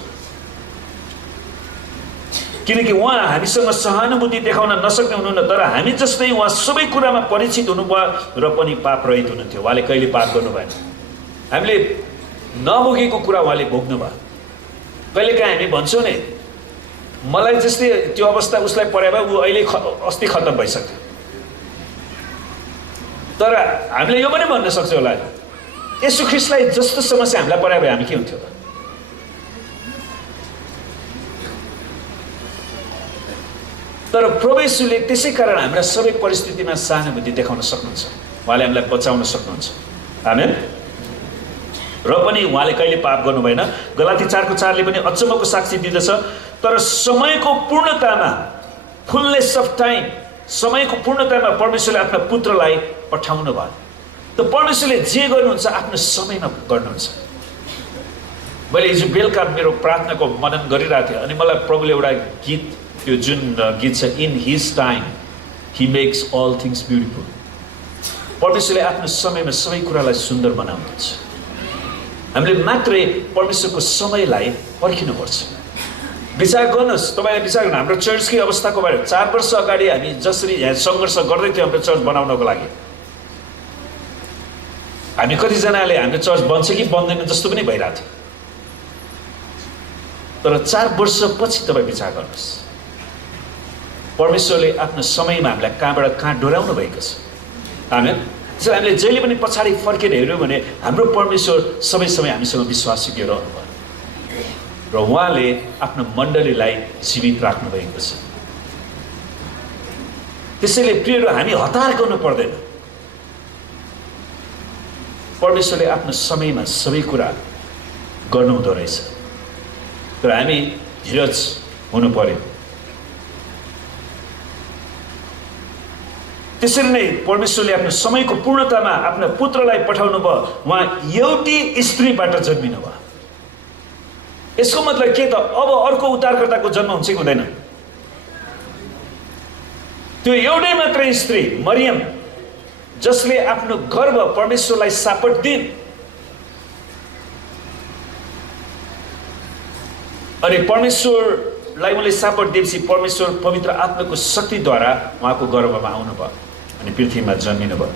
किनकि उहाँ हामीसँग सहानुभूति देखाउन नसक्ने हुनुहुन्न। तर हामी जस्तै उहाँ सबै कुरामा परिचित हुनुभयो र पनि पाप रहित हुनुहुन्थ्यो। उहाँले कहिले पाप गर्नु भएन। हामीले नभोगेको कुरा उहाँले भोग्नु भयो। कहिलेकाहीँ हामी भन्छौँ नि, मलाई जस्तै त्यो अवस्था उसलाई पर्या भए ऊ अहिले अस्ति खत्तम भइसक्यो। तर हामीले यो पनि भन्न सक्छौँ होला, येशू ख्रीष्टलाई जस्तो समस्या हामीलाई पर्या भए हामी के हुन्थ्यो त? तर प्रभु येशूले त्यसै कारण हाम्रा सबै परिस्थितिमा सहानुभूति देखाउन सक्नुहुन्छ। उहाँले हामीलाई बचाउन सक्नुहुन्छ। आमेन। र पनि उहाँले कहिले पाप गर्नु भएन। गलाती 4:4 पनि अचम्मको साक्षी दिँदछ, तर समयको पूर्णतामा, फुलनेस अफ टाइम, समयको पूर्णतामा परमेश्वरले आफ्ना पुत्रलाई पठाउनु भयो। त परमेश्वरले जे गर्नुहुन्छ आफ्नो समयमा गर्नुहुन्छ। मैले हिजो बेलुका मेरो प्रार्थनाको मनन गरिरहेको थिएँ, अनि मलाई प्रभुले एउटा गीत, त्यो जुन गीत छ, in his time he makes all things beautiful. परमेश्वरले आफ्नो समयमा सबै कुरालाई सुन्दर बनाउनुहुन्छ। हामीले मात्रै परमेश्वरको समयलाई पर्खिनुपर्छ। विचार गर्नुहोस्, तपाईँले विचार गर्नु, हाम्रो चर्चकै अवस्थाको बारे 4 वर्ष अगाडि हामी जसरी यहाँ सङ्घर्ष गर्दै थियौँ हाम्रो चर्च बनाउनको लागि, हामी कतिजनाले हाम्रो चर्च बन्छ कि बन्दैन जस्तो पनि भइरहेको थियो। तर 4 वर्षपछि तपाईँ विचार गर्नुहोस्, परमेश्वरले आफ्नो समयमा हामीलाई कहाँबाट कहाँ डोराउनु भएको छ। आमेन। त्यसैले हामीले जहिले पनि पछाडि फर्केर हेऱ्यौँ भने हाम्रो परमेश्वर सबै समय हामीसँग विश्वासयोग्य रहनुभयो र उहाँले आफ्नो मण्डलीलाई जीवित राख्नु भएको छ। त्यसैले प्रियहरू, हामी हतार गर्नु पर्दैन। परमेश्वरले आफ्नो समयमा सबै कुरा गर्नुहुँदो रहेछ। तर हामी धीरज हुनु पर्यो। त्यसरी नै परमेश्वरले आफ्नो समयको पूर्णतामा आफ्ना पुत्रलाई पठाउनु भयो। उहाँ एउटी स्त्रीबाट जन्मिनु भयो। यसको मतलब के त? अब अर्को उद्धारकर्ताको जन्म हुन्छ कि हुँदैन? त्यो एउटै मात्रै स्त्री मरियम, जसले आफ्नो गर्भ परमेश्वरलाई सापट दिइन्, अनि परमेश्वरलाई उनले सापट दिएपछि परमेश्वर पवित्र आत्माको शक्तिद्वारा उहाँको गर्भमा आउनुभयो अनि पृथ्वीमा जन्मिनु भयो।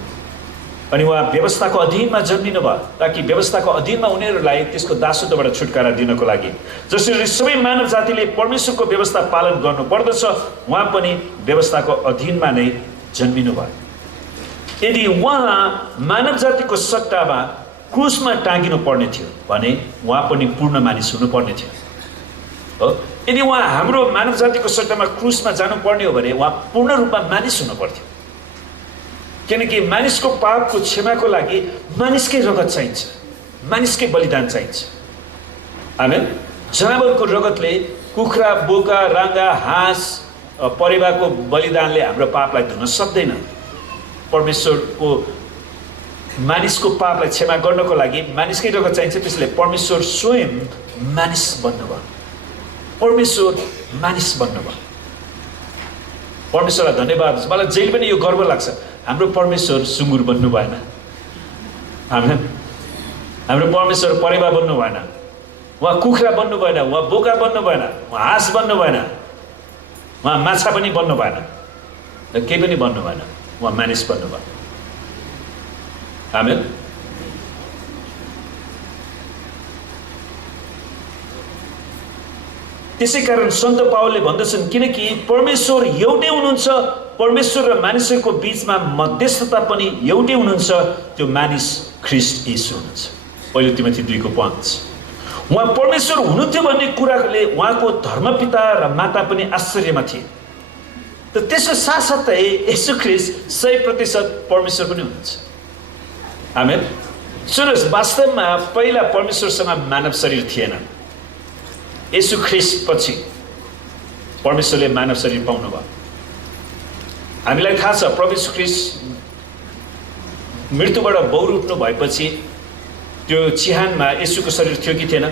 अनि उहाँ व्यवस्थाको अधीनमा जन्मिनु भयो, ताकि व्यवस्थाको अधीनमा उनीहरूलाई त्यसको दासत्वबाट छुटकारा दिनको लागि। जसरी सबै मानव जातिले परमेश्वरको व्यवस्था पालन गर्नुपर्दछ, उहाँ पनि व्यवस्थाको अधीनमा नै जन्मिनु भयो। यदि उहाँ मानव जातिको सट्टामा क्रुसमा टाँगिनु पर्ने थियो भने उहाँ पनि पूर्ण मानिस हुनुपर्ने थियो हो। यदि उहाँ हाम्रो मानव जातिको सट्टामा क्रुसमा जानुपर्ने हो भने उहाँ पूर्ण रूपमा मानिस हुनुपर्थ्यो। किनकि मानिसको पापको क्षमाको लागि मानिसकै रगत चाहिन्छ, मानिसकै बलिदान चाहिन्छ। आमेन। जनावरको रगतले, कुखुरा, बोका, राँगा, हाँस, परेवाको बलिदानले हाम्रो पापलाई धुन सक्दैन। परमेश्वरको मानिसको पापलाई क्षमा गर्नको लागि मानिसकै रगत चाहिन्छ। त्यसले परमेश्वर स्वयं मानिस बन्नुभयो। परमेश्वर मानिस बन्नुभयो। परमेश्वरलाई धन्यवाद। मलाई जहिले पनि यो गर्व लाग्छ, हाम्रो परमेश्वर सुँगुर बन्नु भएन। हाम्रो परमेश्वर परेवा बन्नु भएन, उहाँ कुखुरा बन्नु भएन, उहाँ बोका बन्नु भएन, उहाँ हाँस बन्नु भएन, उहाँ माछा पनि बन्नु भएन, र केही पनि बन्नु भएन। उहाँ मानिस बन्नुभयो। आमेन। त्यसै कारण सन्त पावलले भन्दछन्, किनकि परमेश्वर एउटै हुनुहुन्छ, परमेश्वर र मानिसहरूको बीचमा मध्यस्थता पनि एउटै हुनुहुन्छ, त्यो मानिस ख्रीष्ट यीशु हुनुहुन्छ। पहिलो तिमोथी 2:5। उहाँ परमेश्वर हुनुहुन्थ्यो भन्ने कुराले उहाँको धर्मपिता र माता पनि आश्चर्यमा थिए। त त्यसको साथसाथै यीशु ख्रीष्ट 100% परमेश्वर पनि हुनुहुन्छ। आमेन। सुन्नुहोस्, वास्तवमा पहिला परमेश्वरसँग मानव शरीर थिएन। यीशु ख्रीष्ट पछि परमेश्वरले मानव शरीर पाउनुभयो। हामीलाई थाहा छ, प्रभु यीशु ख्रीष्ट मृत्युबाट बहुर उठ्नु भएपछि त्यो चिहानमा यीशुको शरीर थियो कि थिएन?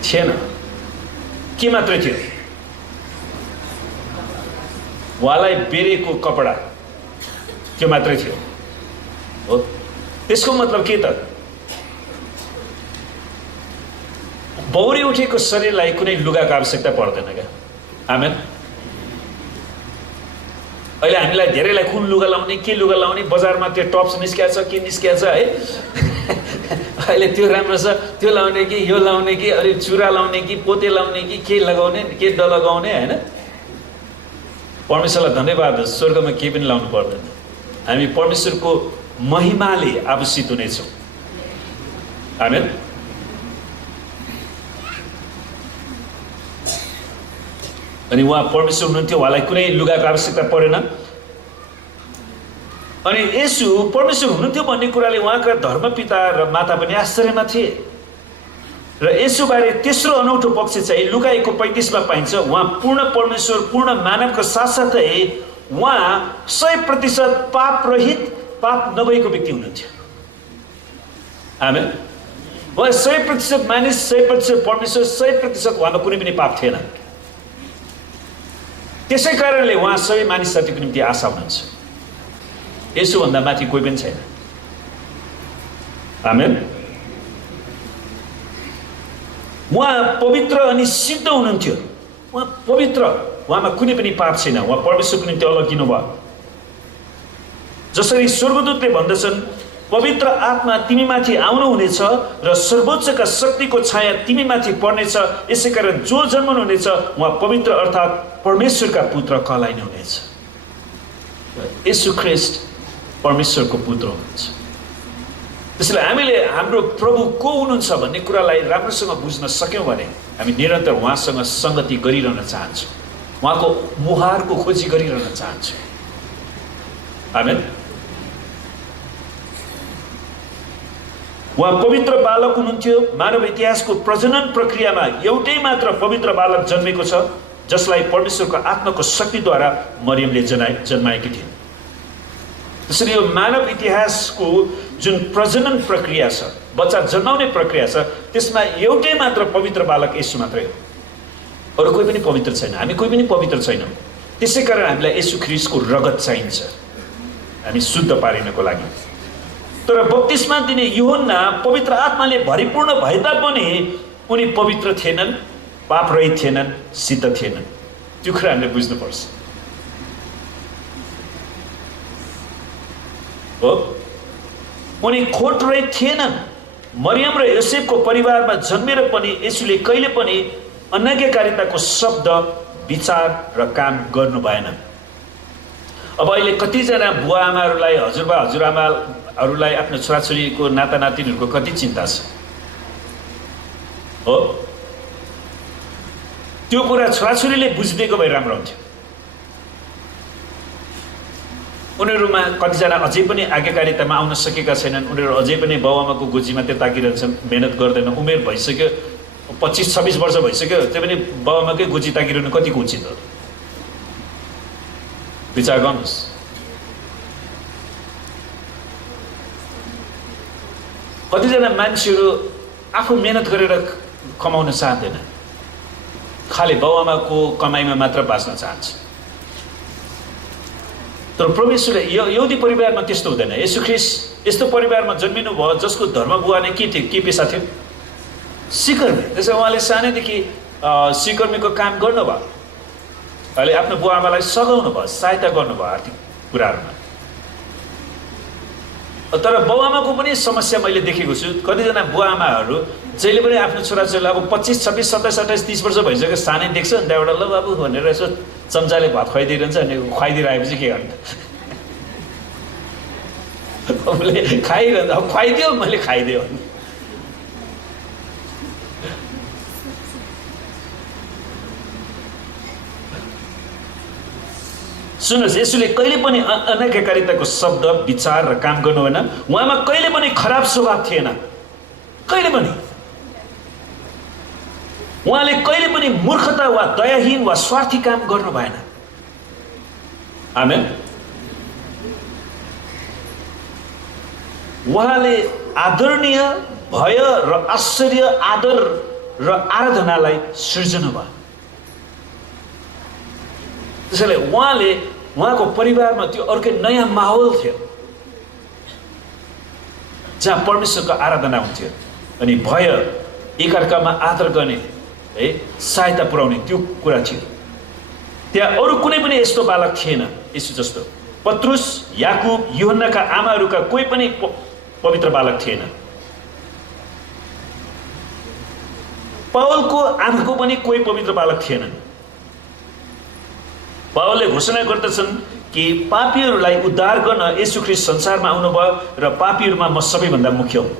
थिएन। के मात्रै थियो? उहाँलाई बेरेको कपडा, त्यो मात्रै थियो हो। त्यसको मतलब के त? बहुरी उठेको शरीरलाई कुनै लुगाको आवश्यकता पर्दैन क्या। आमेन। अहिले हामीलाई धेरैलाई कुन लुगा लाउने, के लुगा लाउने, बजारमा त्यो टप्स निस्किया छ, के निस्किया छ है। अहिले त्यो राम्रो छ, त्यो लाउने कि यो लाउने कि, अरे चुरा लाउने कि, पोते लाउने कि, के लगाउने, के नलगाउने, होइन? परमेश्वरलाई धन्यवाद, स्वर्गमा केही पनि लाउनु पर्दैन। हामी परमेश्वरको महिमाले आभूषित हुनेछौँ। आमेन। अनि उहाँ परमेश्वर हुनुहुन्थ्यो, उहाँलाई कुनै लुगाको आवश्यकता परेन। अनि येशू परमेश्वर हुनुहुन्थ्यो भन्ने कुराले उहाँका धर्मपिता र माता पनि आश्चर्यमा थिए। र येशूबारे तेस्रो अनौठो पक्ष चाहिँ लुका 1:35 पाइन्छ। उहाँ पूर्ण परमेश्वर, पूर्ण मानवको साथसाथै उहाँ 100% पाप रहित, पाप नभएको व्यक्ति हुनुहुन्थ्यो। आमेन। उहाँ 100% मानिस, 100% परमेश्वर, 100% उहाँमा कुनै पनि पाप थिएन। त्यसै कारणले उहाँ सबै मानिस जातिको निम्ति आशा हुनुहुन्छ। यसोभन्दा माथि कोही पनि छैन। आमेन। उहाँ पवित्र अनि सिद्ध हुनुहुन्थ्यो। उहाँ पवित्र, उहाँमा कुनै पनि पाप छैन। उहाँ परमेश्वरको निम्ति अलग्गिनु भयो। जसरी स्वर्गदूतले भन्दछन्, पवित्र आत्मा तिमीमाथि आउनुहुनेछ र सर्वोच्चका शक्तिको छाया तिमीमाथि पर्नेछ, यसै कारण जो जन्मनुहुनेछ उहाँ पवित्र अर्थात् परमेश्वरका पुत्र कहलाइनुहुनेछ। येशू ख्रीष्ट परमेश्वरको पुत्र हुनुहुन्छ। त्यसैले हामीले हाम्रो प्रभु को हुनुहुन्छ भन्ने कुरालाई राम्रोसँग बुझ्न सक्यौँ भने हामी निरन्तर उहाँसँग सङ्गति गरिरहन चाहन्छौँ, उहाँको मुहारको खोजी गरिरहन चाहन्छौँ। आमेन। उहाँ पवित्र बालक हुनुहुन्थ्यो। मानव इतिहासको प्रजनन प्रक्रियामा एउटै मात्र पवित्र बालक जन्मेको छ, जसलाई परमेश्वरको आत्माको शक्तिद्वारा मरियमले जन्माएकी थिइन्। त्यसरी यो मानव इतिहासको जुन प्रजनन प्रक्रिया छ, बच्चा जन्माउने प्रक्रिया छ, त्यसमा एउटै मात्र पवित्र बालक येशू मात्रै हो। अरू कोही पनि पवित्र छैन, हामी कोही पनि पवित्र छैनौँ। त्यसै कारण हामीलाई येशू ख्रीष्टको रगत चाहिन्छ हामी शुद्ध पारिनको लागि। तर बप्तिस्मा दिने यूहन्ना पवित्र आत्माले भरिपूर्ण भए तापनि उनी पवित्र थिएनन्, पाप रहित थिएनन्, सिद्ध थिएनन्। त्यो कुरा हामीले बुझ्नुपर्छ हो। उनी खोट रहित थिएनन्। मरियम र योसेफको परिवारमा जन्मेर पनि येशूले कहिले पनि अनाज्ञाकारिताको शब्द, विचार र काम गर्नु भएन। अब अहिले कतिजना बुवा आमाहरूलाई, हजुरबा हजुरआमाहरूलाई आफ्नो छोराछोरीको नाता नातिनीहरूको कति चिन्ता छ हो। त्यो कुरा छोराछोरीले बुझिदिएको भए राम्रो हुन्थ्यो। उनीहरूमा कतिजना अझै पनि आज्ञाकारितामा आउन सकेका छैनन्। उनीहरू अझै पनि बाबुआमाको गोजी मात्रै ताकिरहन्छन्, मेहनत गर्दैन। उमेर भइसक्यो, 25-26 वर्ष भइसक्यो, त्यो पनि बाबुआमाकै गोजी ताकिरहनु कतिको उचित हो? विचार गर्नुहोस्। कतिजना मान्छेहरू आफू मेहनत गरेर कमाउन चाहँदैन, खालि बाबुआमाको कमाइमा मात्र बाँच्न चाहन्छ। तर परमेश्वरले यहुदी परिवारमा त्यस्तो हुँदैन। येशू ख्रीष्ट यस्तो परिवारमा जन्मिनु भयो जसको धर्म बुवा नै के थियो, के पेसा थियो? सिकर्मी। त्यसै उहाँले सानैदेखि सिकर्मीको काम गर्नुभयो। अहिले आफ्नो बुवा आमालाई सघाउनु भयो, सहायता गर्नुभयो आर्थिक कुराहरूमा। तर बाबुआमाको पनि समस्या मैले देखेको छु। कतिजना बुवा आमाहरू जहिले पनि आफ्नो छोराछोरीलाई अब 25, 26, 27, 28, 30 वर्ष भइसक्यो, सानै देख्छ नि, त्यहाँबाट ल बाबु भनेर यसो चम्चाले भात खुवाइदिइरहन्छ। अनि खुवाइदिइरहेपछि के गर्नु? उसले खाइरहन्छ, अब खुवाइदियो, मैले खाइदियो। सुन्नुहोस्, यसुले कहिले पनि अनाज्ञाकारिताको शब्द, विचार र काम गर्नु भएन। उहाँमा कहिले पनि खराब स्वभाव थिएन, कहिले पनि। उहाँले कहिले पनि मूर्खता वा दयाहीन वा स्वार्थी काम गर्नु भएन। आमेन। उहाँले आदरणीय भय र आश्चर्य, आदर र आराधनालाई सृजना भयो। त्यसैले उहाँको परिवारमा त्यो अर्कै नयाँ माहौल थियो जहाँ परमेश्वरको आराधना हुन्थ्यो अनि भय, एकअर्कामा आदर गर्ने, है, सहायता पुर्याउने त्यो कुरा थियो। त्यहाँ अरू कुनै पनि यस्तो बालक थिएन यसो जस्तो। पत्रुस, याकुब, यूहन्नाका आमाहरूका कोही पनि पवित्र बालक थिएन। पावलको आमाको पनि कोही पवित्र बालक थिएनन्। पावलले घोषणा गर्दछन् कि पापीहरूलाई उद्धार गर्न येशू ख्रीष्ट संसारमा आउनुभयो र पापीहरूमा म सबैभन्दा मुख्य हुँ।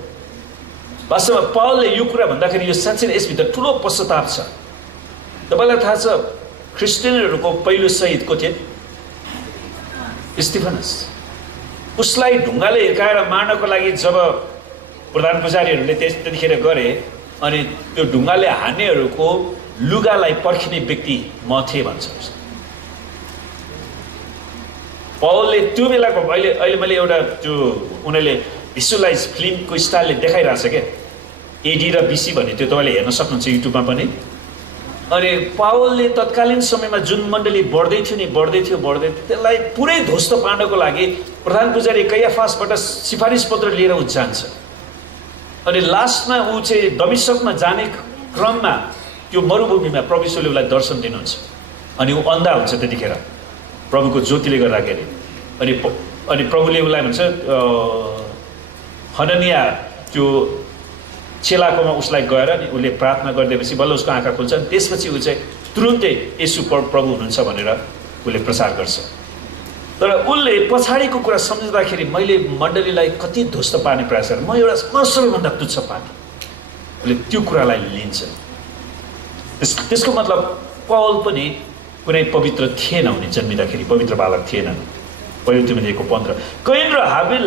वास्तवमा पावलले यो कुरा भन्दाखेरि यो साँच्चै यसभित्र ठुलो पश्चाताप छ। तपाईँलाई थाहा छ क्रिस्चियनहरूको पहिलो शहीद को थिए? स्टिफनस। उसलाई ढुङ्गाले हिर्काएर मार्नको लागि जब प्रधान पुजारीहरूले त्यतिखेर गरे अनि त्यो ढुङ्गाले हान्नेहरूको लुगालाई पर्खिने व्यक्ति म थिएँ भन्छ। पावलले त्यो बेलाको अहिले मैले एउटा त्यो उनीहरूले भिजुअलाइज फिल्मको स्टाइलले देखाइरहेछ क्या, एडी र बिसी भन्ने, त्यो तपाईँले हेर्न सक्नुहुन्छ युट्युबमा पनि। अनि पावलले तत्कालीन समयमा जुन मण्डली बढ्दै थियो त्यसलाई पुरै ध्वस्त पार्नको लागि प्रधान पुजारी कैयाफासबाट सिफारिस पत्र लिएर ऊ जान्छ। अनि लास्टमा ऊ चाहिँ दमिश्कमा जाने क्रममा त्यो मरुभूमिमा प्रभु यीशुले उसलाई दर्शन दिनुहुन्छ अनि ऊ अन्धा हुन्छ त्यतिखेर प्रभुको ज्योतिले गर्दाखेरि। अनि प्रभुले उसलाई भन्छ हननिया त्यो चेलाकोमा उसलाई गएर नि उसले प्रार्थना गरिदिएपछि बल्ल उसको आँखा खुल्छ। त्यसपछि ऊ चाहिँ तुरुन्तै येशू प्रभु हुनुहुन्छ भनेर उसले प्रचार गर्छ। तर उसले पछाडिको कुरा सम्झँदाखेरि मैले मण्डलीलाई कति ध्वस्त पार्ने प्रयास गरेँ, म एउटा सबैभन्दा तुच्छ पार्ने, उसले त्यो कुरालाई लिन्छ। त्यसको मतलब पावल पनि कुनै पवित्र थिएन, उनी जन्मिँदाखेरि पवित्र बालक थिएन। पहिलो तिमोथीको 15। कैन र हाबिल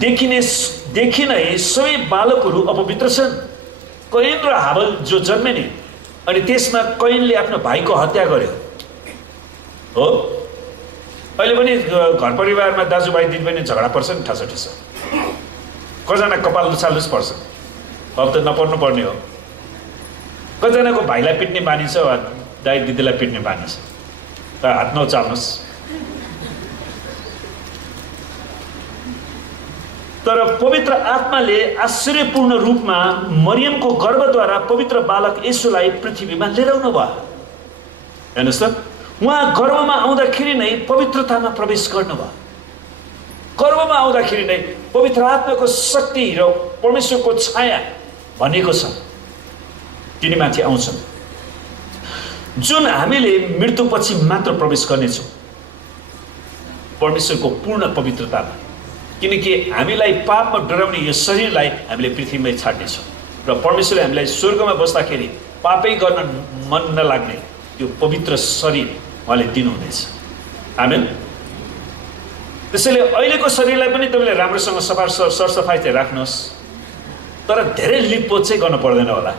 देखिनै सबै बालकहरू अपवित्र छन्। कैन र हाबल जो जन्मे नि, अनि त्यसमा कैनले आफ्नो भाइको हत्या गर्यो हो। अहिले पनि घर परिवारमा दाजुभाइ दिदीबहिनी झगडा पर्छ नि, ठस कतिजना कपाल लुछालुछ पर्छ, अब त नपर्नु पर्ने हो। कतिजनाको भाइलाई पिट्ने बानी छ वा दाइ दिदीलाई पिट्ने बानी छ, त हात नउचाल्नुहोस्। तर पवित्र आत्माले आश्चर्यपूर्ण रूपमा मरियमको गर्भद्वारा पवित्र बालक येशूलाई पृथ्वीमा लिएर आउनु भयो। हेर्नुहोस् त, उहाँ गर्भमा आउँदाखेरि नै पवित्रतामा प्रवेश गर्नुभयो। गर्भमा आउँदाखेरि नै पवित्र आत्माको शक्ति र परमेश्वरको छाया भनेको छ तिनीमाथि आउँछन्, जुन हामीले मृत्युपछि मात्र प्रवेश गर्नेछौँ परमेश्वरको पूर्ण पवित्रतामा। किनकि हामीलाई पापमा डराउने यो शरीरलाई हामीले पृथ्वीमै छाड्नेछौँ र परमेश्वरले हामीलाई स्वर्गमा बस्दाखेरि पापै गर्न मन नलाग्ने त्यो पवित्र शरीर उहाँले दिनुहुनेछ। आमेन। त्यसैले अहिलेको शरीरलाई पनि तपाईँले राम्रोसँग सरसफाइ चाहिँ राख्नुहोस्, तर धेरै लिपपोत चाहिँ गर्नु पर्दैन होला।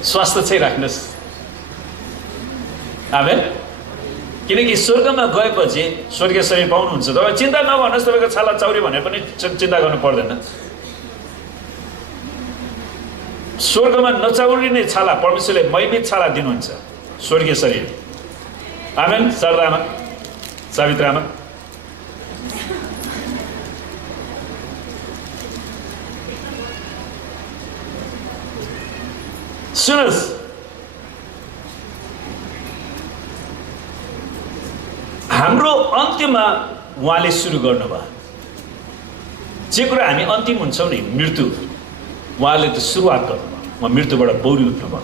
स्वास्थ्य चाहिँ राख्नुहोस्। आमेन। किनकि स्वर्गमा गएपछि स्वर्गीय शरीर पाउनुहुन्छ। तपाईँ चिन्ता नगर्नुहोस्, तपाईँको छाला चाउरी भनेर पनि चिन्ता गर्नु पर्दैन। स्वर्गमा नचाउरिने छाला परमेश्वरले महिमित छाला दिनुहुन्छ, स्वर्गीय शरीर। आमेन। शारदामा, सावित्रामा, सुन्नुहोस्, हाम्रो अन्त्यमा उहाँले सुरु गर्नुभयो। जे कुरा हामी अन्तिम हुन्छौँ नि, मृत्यु, उहाँले त सुरुवात गर्नुभयो। उहाँ मृत्युबाट बौरी उठ्नुभयो।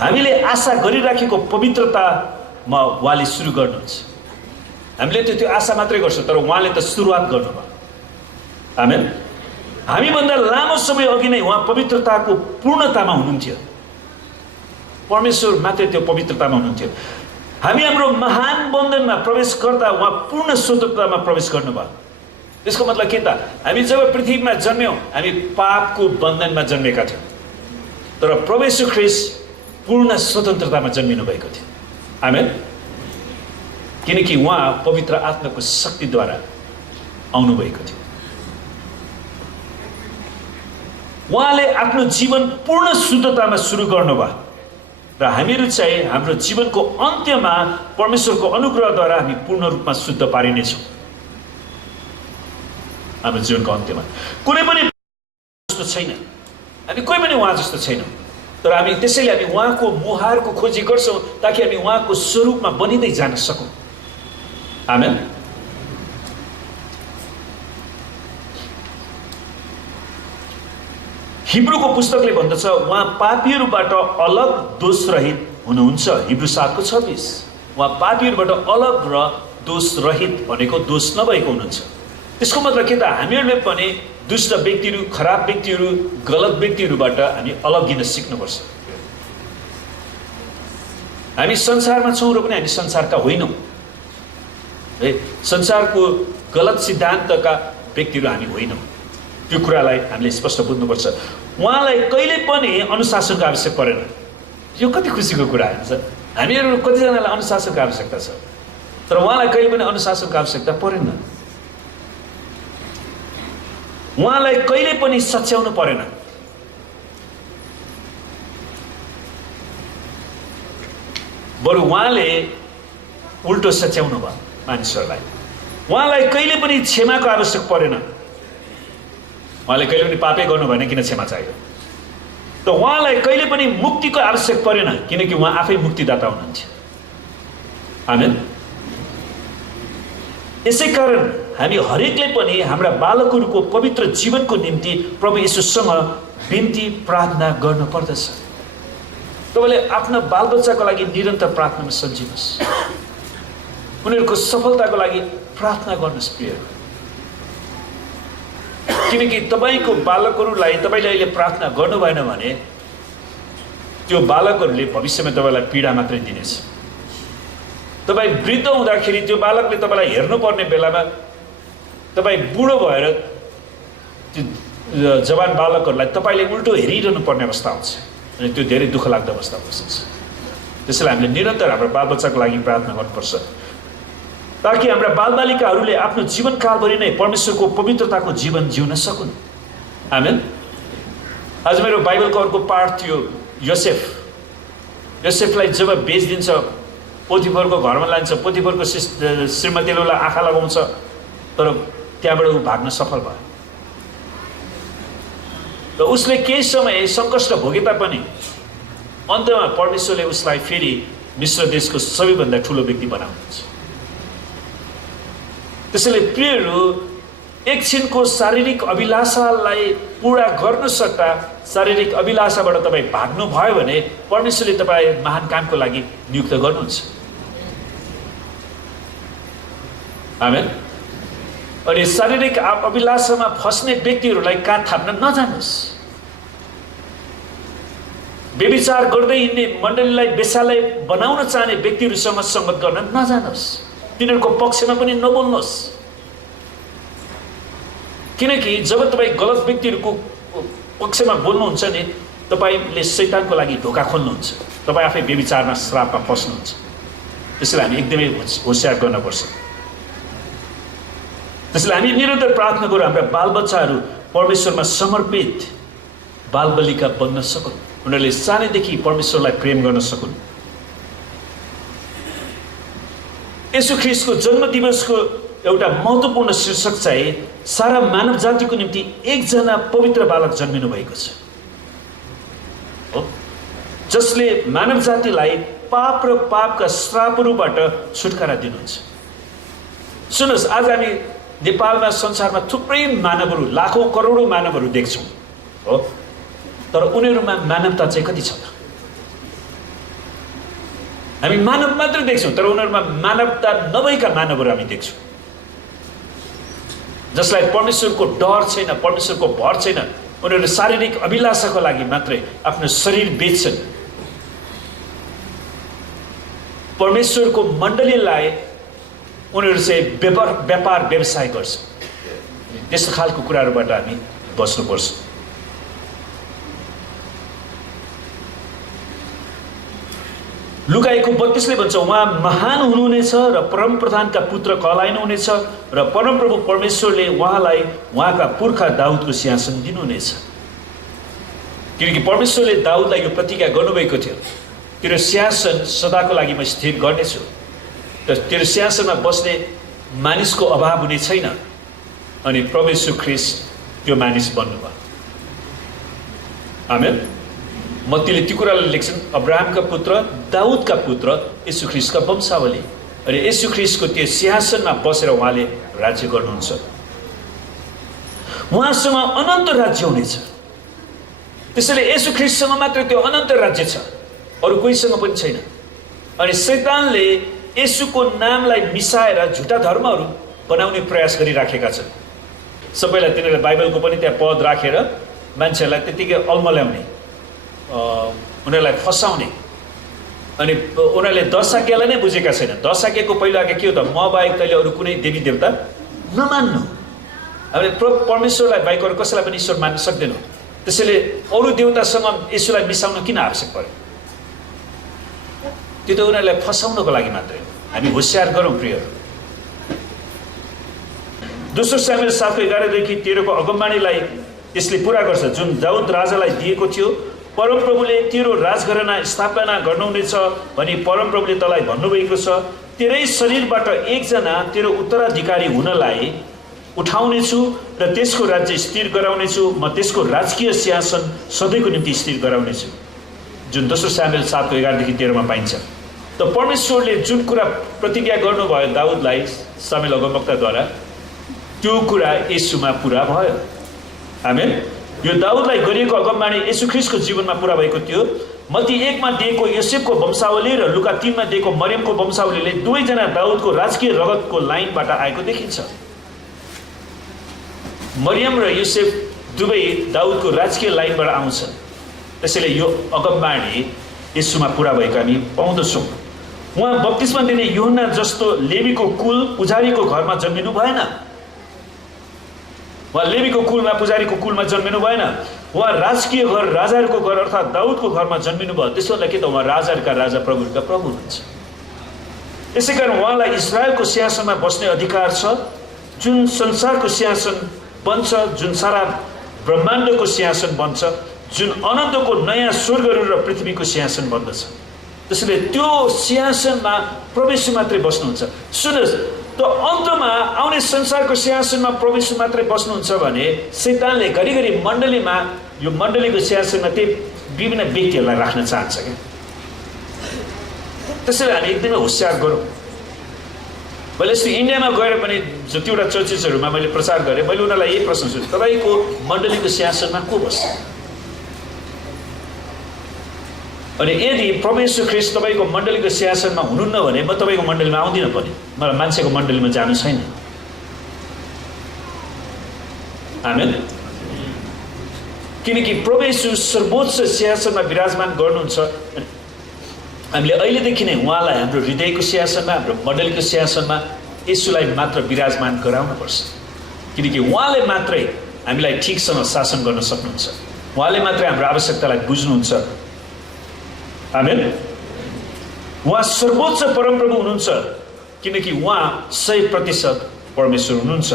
हामीले आशा गरिराखेको पवित्रतामा उहाँले सुरु गर्नुहुन्छ। हामीले त्यो आशा मात्रै गर्छौँ, तर उहाँले त सुरुवात गर्नुभयो। आमेन। हामीभन्दा लामो समय अघि नै उहाँ पवित्रताको पूर्णतामा हुनुहुन्थ्यो। परमेश्वर मात्रै त्यो पवित्रतामा हुनुहुन्थ्यो। हामी हाम्रो महान बन्धनमा प्रवेश गर्दा उहाँ पूर्ण स्वतन्त्रतामा प्रवेश गर्नुभयो। त्यसको मतलब के त? हामी जब पृथ्वीमा जन्म्यौँ हामी पापको बन्धनमा जन्मेका थियौँ, तर प्रभु येशू ख्रीष्ट पूर्ण स्वतन्त्रतामा जन्मिनु भएको थियो। आमेन। किनकि उहाँ पवित्र आत्माको शक्तिद्वारा आउनुभएको थियो। उहाँले आफ्नो जीवन पूर्ण शुद्धतामा सुरु गर्नुभयो र हामीहरू चाहिँ हाम्रो जीवनको अन्त्यमा परमेश्वरको अनुग्रहद्वारा हामी पूर्ण रूपमा शुद्ध पारिनेछौँ। हाम्रो जीवनको अन्त्यमा कुनै पनि जस्तो छैन, हामी कोही पनि उहाँ जस्तो छैनौँ, तर हामी त्यसैले हामी उहाँको मुहारको खोजी गर्छौँ ताकि हामी उहाँको स्वरूपमा बनिँदै जान सकौँ। आमेन। हिब्रूको पुस्तकले भन्दछ उहाँ पापीहरूबाट अलग दोषरहित हुनुहुन्छ। हिब्रू 7:26 उहाँ पापीहरूबाट अलग र दोषरहित भनेको दोष नभएको हुनुहुन्छ। त्यसको मतलब के त? हामीहरूले पनि दुष्ट व्यक्तिहरू, खराब व्यक्तिहरू, गलत व्यक्तिहरूबाट हामी अलग दिन सिक्नुपर्छ। हामी संसारमा छौँ र पनि हामी संसारका होइनौँ है। संसारको गलत सिद्धान्तका व्यक्तिहरू हामी होइनौँ। त्यो कुरालाई हामीले स्पष्ट बुझ्नुपर्छ। उहाँलाई कहिले पनि अनुशासनको आवश्यक परेन। यो कति खुसीको कुरा हुन्छ। हामीहरू कतिजनालाई अनुशासनको आवश्यकता छ, तर उहाँलाई कहिले पनि अनुशासनको आवश्यकता परेन। उहाँलाई कहिले पनि सच्याउनु परेन। बरु उहाँले उल्टो सच्याउनु भयो मानिसहरूलाई। उहाँलाई कहिले पनि क्षमाको आवश्यक परेन। उहाँले कहिले पनि पापै गर्नु भएन, किन क्षमा चाहियो? त उहाँलाई कहिले पनि मुक्तिको आवश्यक परेन, किनकि उहाँ आफै मुक्तिदाता हुनुहुन्थ्यो। आमेन। यसै कारण हामी हरेकले पनि हाम्रा बालकहरूको पवित्र जीवनको निम्ति प्रभु येशूसँग बिन्ती प्रार्थना गर्न पर्दछ। तपाईँले आफ्ना बालबच्चाको लागि निरन्तर प्रार्थनामा सन्झिनुहोस्। उनीहरूको सफलताको लागि प्रार्थना गर्नुहोस् प्रिय। किनकि तपाईँको बालकहरूलाई तपाईँले अहिले प्रार्थना गर्नु भएन भने त्यो बालकहरूले भविष्यमा तपाईँलाई पीडा मात्रै दिनेछ। तपाईँ वृद्ध हुँदाखेरि त्यो बालकले तपाईँलाई हेर्नुपर्ने बेलामा तपाईँ बुढो भएर त्यो जवान बालकहरूलाई तपाईँले उल्टो हेरिरहनु पर्ने अवस्था हुन्छ अनि त्यो धेरै दुःख लाग्दो अवस्था बस्छ। त्यसैले हामीले निरन्तर हाम्रो बालबच्चाको लागि प्रार्थना गर्नुपर्छ ताकि हाम्रा बालबालिकाहरूले आफ्नो जीवनकालभरि नै परमेश्वरको पवित्रताको जीवन जिउन सकुन्। आमेन। आज मेरो बाइबलको अर्को पाठ थियो योसेफलाई जब बेचिदिन्छ, पोतिफरको घरमा लान्छ, पोतिफरको श्रीमतीले उसलाई आँखा लगाउँछ, तर त्यहाँबाट ऊ भाग्न सफल भयो र उसले केही समय सङ्कष्ट भोगे तापनि अन्तमा परमेश्वरले उसलाई फेरि मिश्र देशको सबैभन्दा ठुलो व्यक्ति बनाउनुहुन्छ। त्यसैले प्रियहरू, एकछिनको शारीरिक अभिलाषालाई पूरा गर्नु सक्दा शारीरिक अभिलाषाबाट तपाईँ भाग्नु भयो भने परमेश्वरले तपाईँ महान कामको लागि नियुक्त गर्नुहुन्छ। आमेन। अनि शारीरिक अभिलाषामा फस्ने व्यक्तिहरूलाई काँध थाप्न नजानुहोस्। व्यभिचार गर्दै हिँड्ने मण्डलीलाई वेश्यालय बनाउन चाहने व्यक्तिहरूसँग सङ्गत गर्न नजानुहोस्। तिनीहरूको पक्षमा पनि नबोल्नुहोस्, किनकि जब तपाईँ गलत व्यक्तिहरूको पक्षमा बोल्नुहुन्छ नि तपाईँले शैतानको लागि ढोका खोल्नुहुन्छ, तपाईँ आफै व्यभिचारमा श्रापमा फस्नुहुन्छ। त्यसैले हामी एकदमै होसियार गर्नुपर्छ। त्यसैले हामी निरन्तर प्रार्थना गरौँ हाम्रा बालबच्चाहरू परमेश्वरमा समर्पित बालबालिका बन्न सकुन्, उनीहरूले सानैदेखि परमेश्वरलाई प्रेम गर्न सकुन्। यसु ख्रीष्टको जन्मदिवसको एउटा महत्त्वपूर्ण शीर्षक चाहिँ सारा मानव जातिको निम्ति एकजना पवित्र बालक जन्मिनु भएको छ, हो, जसले मानव जातिलाई पाप र पापका श्रापहरूबाट छुटकारा दिनुहुन्छ। सुन्नुहोस्, आज हामी नेपालमा संसारमा थुप्रै मानवहरू, लाखौँ करोडौँ मानवहरू देख्छौँ, हो, तर उनीहरूमा मानवता चाहिँ कति छ त? हामी मानव मात्र देख्छौँ, तर उनीहरूमा मानवता नभएका मानवहरू हामी देख्छौँ, जसलाई परमेश्वरको डर छैन, परमेश्वरको भर छैन। उनीहरू शारीरिक अभिलाषाको लागि मात्रै आफ्नो शरीर बेच्छन्। परमेश्वरको मण्डलीलाई उनीहरू चाहिँ व्यापार व्यवसाय गर्छन्। त्यस्तो खालको कुराहरूबाट हामी बस्नुपर्छ। लुका 1:32ले भन्छ, उहाँ महान हुनुहुनेछ र परम प्रधानका पुत्र कहलाइनुहुनेछ र परमप्रभु परमेश्वरले उहाँलाई उहाँका पुर्खा दाउदको सिंहासन दिनुहुनेछ। किनकि परमेश्वरले दाउदलाई यो प्रतिज्ञा गर्नुभएको थियो, तेरो सिंहासन सदाको लागि म स्थिर गर्नेछु, तर तेरो सिंहासनमा बस्ने मानिसको अभाव हुने छैन। अनि प्रभु येशू ख्रीष्ट त्यो मानिस बन्नुभयो। आमेन। मत्तीले ती कुरालाई लेख्छन्, अब्राहमका पुत्र दाउदका पुत्र येशू ख्रीष्टका वंशावली, अनि येशू ख्रीष्टको त्यो सिंहासनमा बसेर उहाँले राज्य गर्नुहुन्छ। उहाँसँग अनन्त राज्य हुनेछ। त्यसैले येशू ख्रीष्टसँग मात्र त्यो अनन्त राज्य छ, अरू कोहीसँग पनि छैन। अनि शैतानले येशूको नामलाई मिसाएर झुटा धर्महरू बनाउने प्रयास गरिराखेका छन्। सबैलाई तिनीहरूले बाइबलको पनि त्यहाँ पद राखेर मान्छेहरूलाई त्यतिकै अल्मल्याउने, उनीहरूलाई फसाउने। अनि उनीहरूले 10 आज्ञालाई नै बुझेका छैन। 10 आज्ञाको पहिलो आज्ञा के हो त? म बाहेक तैँले अरू कुनै देवी देवता नमान्नु। हामीले परमेश्वरलाई बाहेक अरू कसैलाई पनि ईश्वर मान्न सक्दैनौँ। त्यसैले अरू देवतासँग येशूलाई मिसाउन किन आवश्यक पर्यो? त्यो त उनीहरूलाई फसाउनको लागि मात्रै हो। हामी होसियार गरौँ प्रियहरू। दोस्रो सामुएल 7:11देखि 13को अगमबाणीलाई यसले पुरा गर्छ, जुन दाउद राजालाई दिएको थियो। परमप्रभुले तेरो राजघराना स्थापना गर्नुहुनेछ भनी परमप्रभुले तँलाई भन्नुभएको छ। तेरै शरीरबाट एकजना तेरो उत्तराधिकारी हुनलाई उठाउनेछु र त्यसको राज्य स्थिर गराउनेछु। म त्यसको राजकीय सिंहासन सधैँको निम्ति स्थिर गराउनेछु। जुन दोस्रो सामुएल 7:11देखि 13मा पाइन्छ। त परमेश्वरले जुन कुरा प्रतिज्ञा गर्नुभयो दाउदलाई सामुएल अगमवक्ताद्वारा, त्यो कुरा येशूमा पुरा भयो। आमेन। यो दाउदलाई गरिएको अगमबाणी येशू ख्रीष्टको जीवनमा पुरा भएको थियो। मत्ती 1मा दिएको योसेफको वंशावली र लुका 3मा दिएको मरियमको वंशावलीले दुवैजना दाउदको राजकीय रगतको लाइनबाट आएको देखिन्छ। मरियम र योसेफ दुवै दाउदको राजकीय लाइनबाट आउँछन्। त्यसैले यो अगमबाणी येशूमा पुरा भएको हामी पाउँदछौँ। उहाँ बप्तिस्मा दिने यूहन्ना जस्तो लेवीको कुल पुजारीको घरमा जन्मिनु भएन। उहाँ लेवीको कुलमा पुजारीको कुलमा जन्मिनु भएन। उहाँ राजकीय घर राजाहरूको घर अर्थात् दाउदको घरमा जन्मिनु भयो। त्यसो हुँदा के त उहाँ राजाहरूका राजा प्रभुहरूका प्रभु हुनुहुन्छ। यसै कारण उहाँलाई इजरायलको सिंहासनमा बस्ने अधिकार छ, जुन संसारको सिंहासन बन्छ, जुन सारा ब्रह्माण्डको सिंहासन बन्छ, जुन अनन्तको नयाँ स्वर्गहरू र पृथ्वीको सिंहासन बन्दछ। त्यसैले त्यो सिंहासनमा प्रवेश मात्रै बस्नुहुन्छ। सुन्नुहोस्, त अन्तमा आउने संसारको सिंहासनमा प्रवेश मात्रै बस्नुहुन्छ भने शैतानले घरिघरि मण्डलीमा यो मण्डलीको सिंहासनमा त्यही विभिन्न व्यक्तिहरूलाई राख्न चाहन्छ क्या। त्यसैले हामी एकदमै होसियार गरौँ। मैले यस्तो इन्डियामा गएर पनि जतिवटा चर्चेसहरूमा मैले प्रचार गरेँ, मैले उनीहरूलाई यही प्रश्न सोधेँ, तपाईँको मण्डलीको सिंहासनमा को बस्छ? अनि यदि प्रभु येशू ख्रीष्ट तपाईँको मण्डलीको सिंहासनमा हुनुहुन्न भने म तपाईँको मण्डलीमा आउँदिनँ पनि, मलाई मान्छेको मण्डलीमा जानु छैन। आमेन। किनकि प्रभु येशू सर्वोच्च सिंहासनमा विराजमान गर्नुहुन्छ। हामीले अहिलेदेखि नै उहाँलाई हाम्रो हृदयको सिंहासनमा, हाम्रो मण्डलीको सिंहासनमा येशूलाई मात्र विराजमान गराउनुपर्छ। किनकि उहाँले मात्रै हामीलाई ठिकसँग शासन गर्न सक्नुहुन्छ, उहाँले मात्रै हाम्रो आवश्यकतालाई बुझ्नुहुन्छ। आमेन। उहाँ सर्वोच्च परमप्रभु हुनुहुन्छ, किनकि उहाँ 100% परमेश्वर हुनुहुन्छ।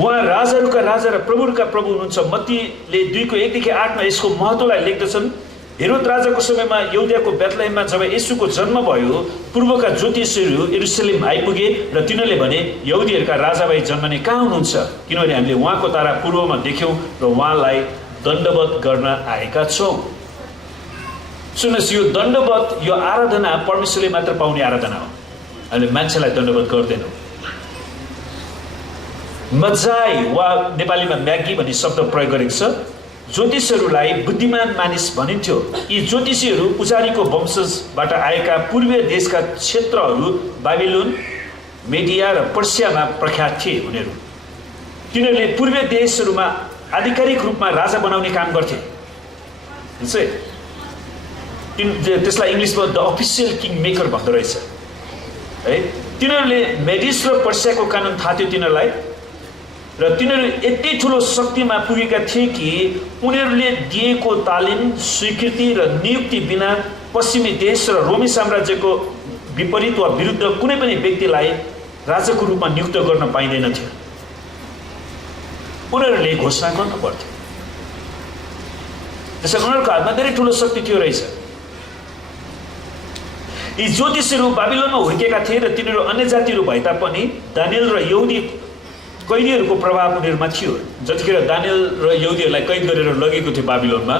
उहाँ राजाहरूका राजा र प्रभुहरूका प्रभु हुनुहुन्छ। मत्तीले 2:1-8 यसको महत्त्वलाई लेख्दछन्। हेरोद राजाको समयमा यहुदियाको बेथलेहेममा जब येशूको जन्म भयो, पूर्वका ज्योतिषीहरू यरुसलेम आइपुगे र तिनीहरूले भने, यहुदीहरूका राजा भाइ जन्मने कहाँ हुनुहुन्छ? किनभने हामीले उहाँको तारा पूर्वमा देख्यौँ र उहाँलाई दण्डवत गर्न आएका छौँ। सुन्नुहोस्, यो दण्डवत, यो आराधना परमेश्वरले मात्र पाउने आराधना हो। हामीले मान्छेलाई दण्डवत गर्दैनौँ। मजाई वा नेपालीमा म्यागी भन्ने शब्द प्रयोग गरेको छ। ज्योतिषहरूलाई बुद्धिमान मानिस भनिन्थ्यो। यी ज्योतिषीहरू पुजारीको वंशजबाट आएका पूर्वीय देशका क्षेत्रहरू बाबिलोन, मेडिया र पर्सियामा प्रख्यात थिए। उनीहरू तिनीहरूले पूर्वीय देशहरूमा आधिकारिक रूपमा राजा बनाउने काम गर्थे। त्यसलाई इङ्ग्लिसमा द अफिसियल किङ मेकर भन्दो रहेछ है। तिनीहरूले मेडिस र पर्सियाको कानुन थाहा थियो तिनीहरूलाई, र तिनीहरू यति ठुलो शक्तिमा पुगेका थिए कि उनीहरूले दिएको तालिम, स्वीकृति र नियुक्ति बिना पश्चिमी देश र रोमी साम्राज्यको विपरीत वा विरुद्ध कुनै पनि व्यक्तिलाई राजाको रूपमा नियुक्त गर्न पाइँदैन थियो। उनीहरूले घोषणा गर्नु पर्थ्यो। त्यसैले उनीहरूको हातमा धेरै ठुलो शक्ति थियो रहेछ। यी ज्योतिषीहरू बाबिलोनमा हुर्केका थिए र तिनीहरू अन्य जातिहरू भए तापनि दानियल र यहुदी कैदीहरूको प्रभाव उनीहरूमा थियो। जतिखेर दानियल र यहुदीहरूलाई कैद गरेर लगेको थियो बाबिलोनमा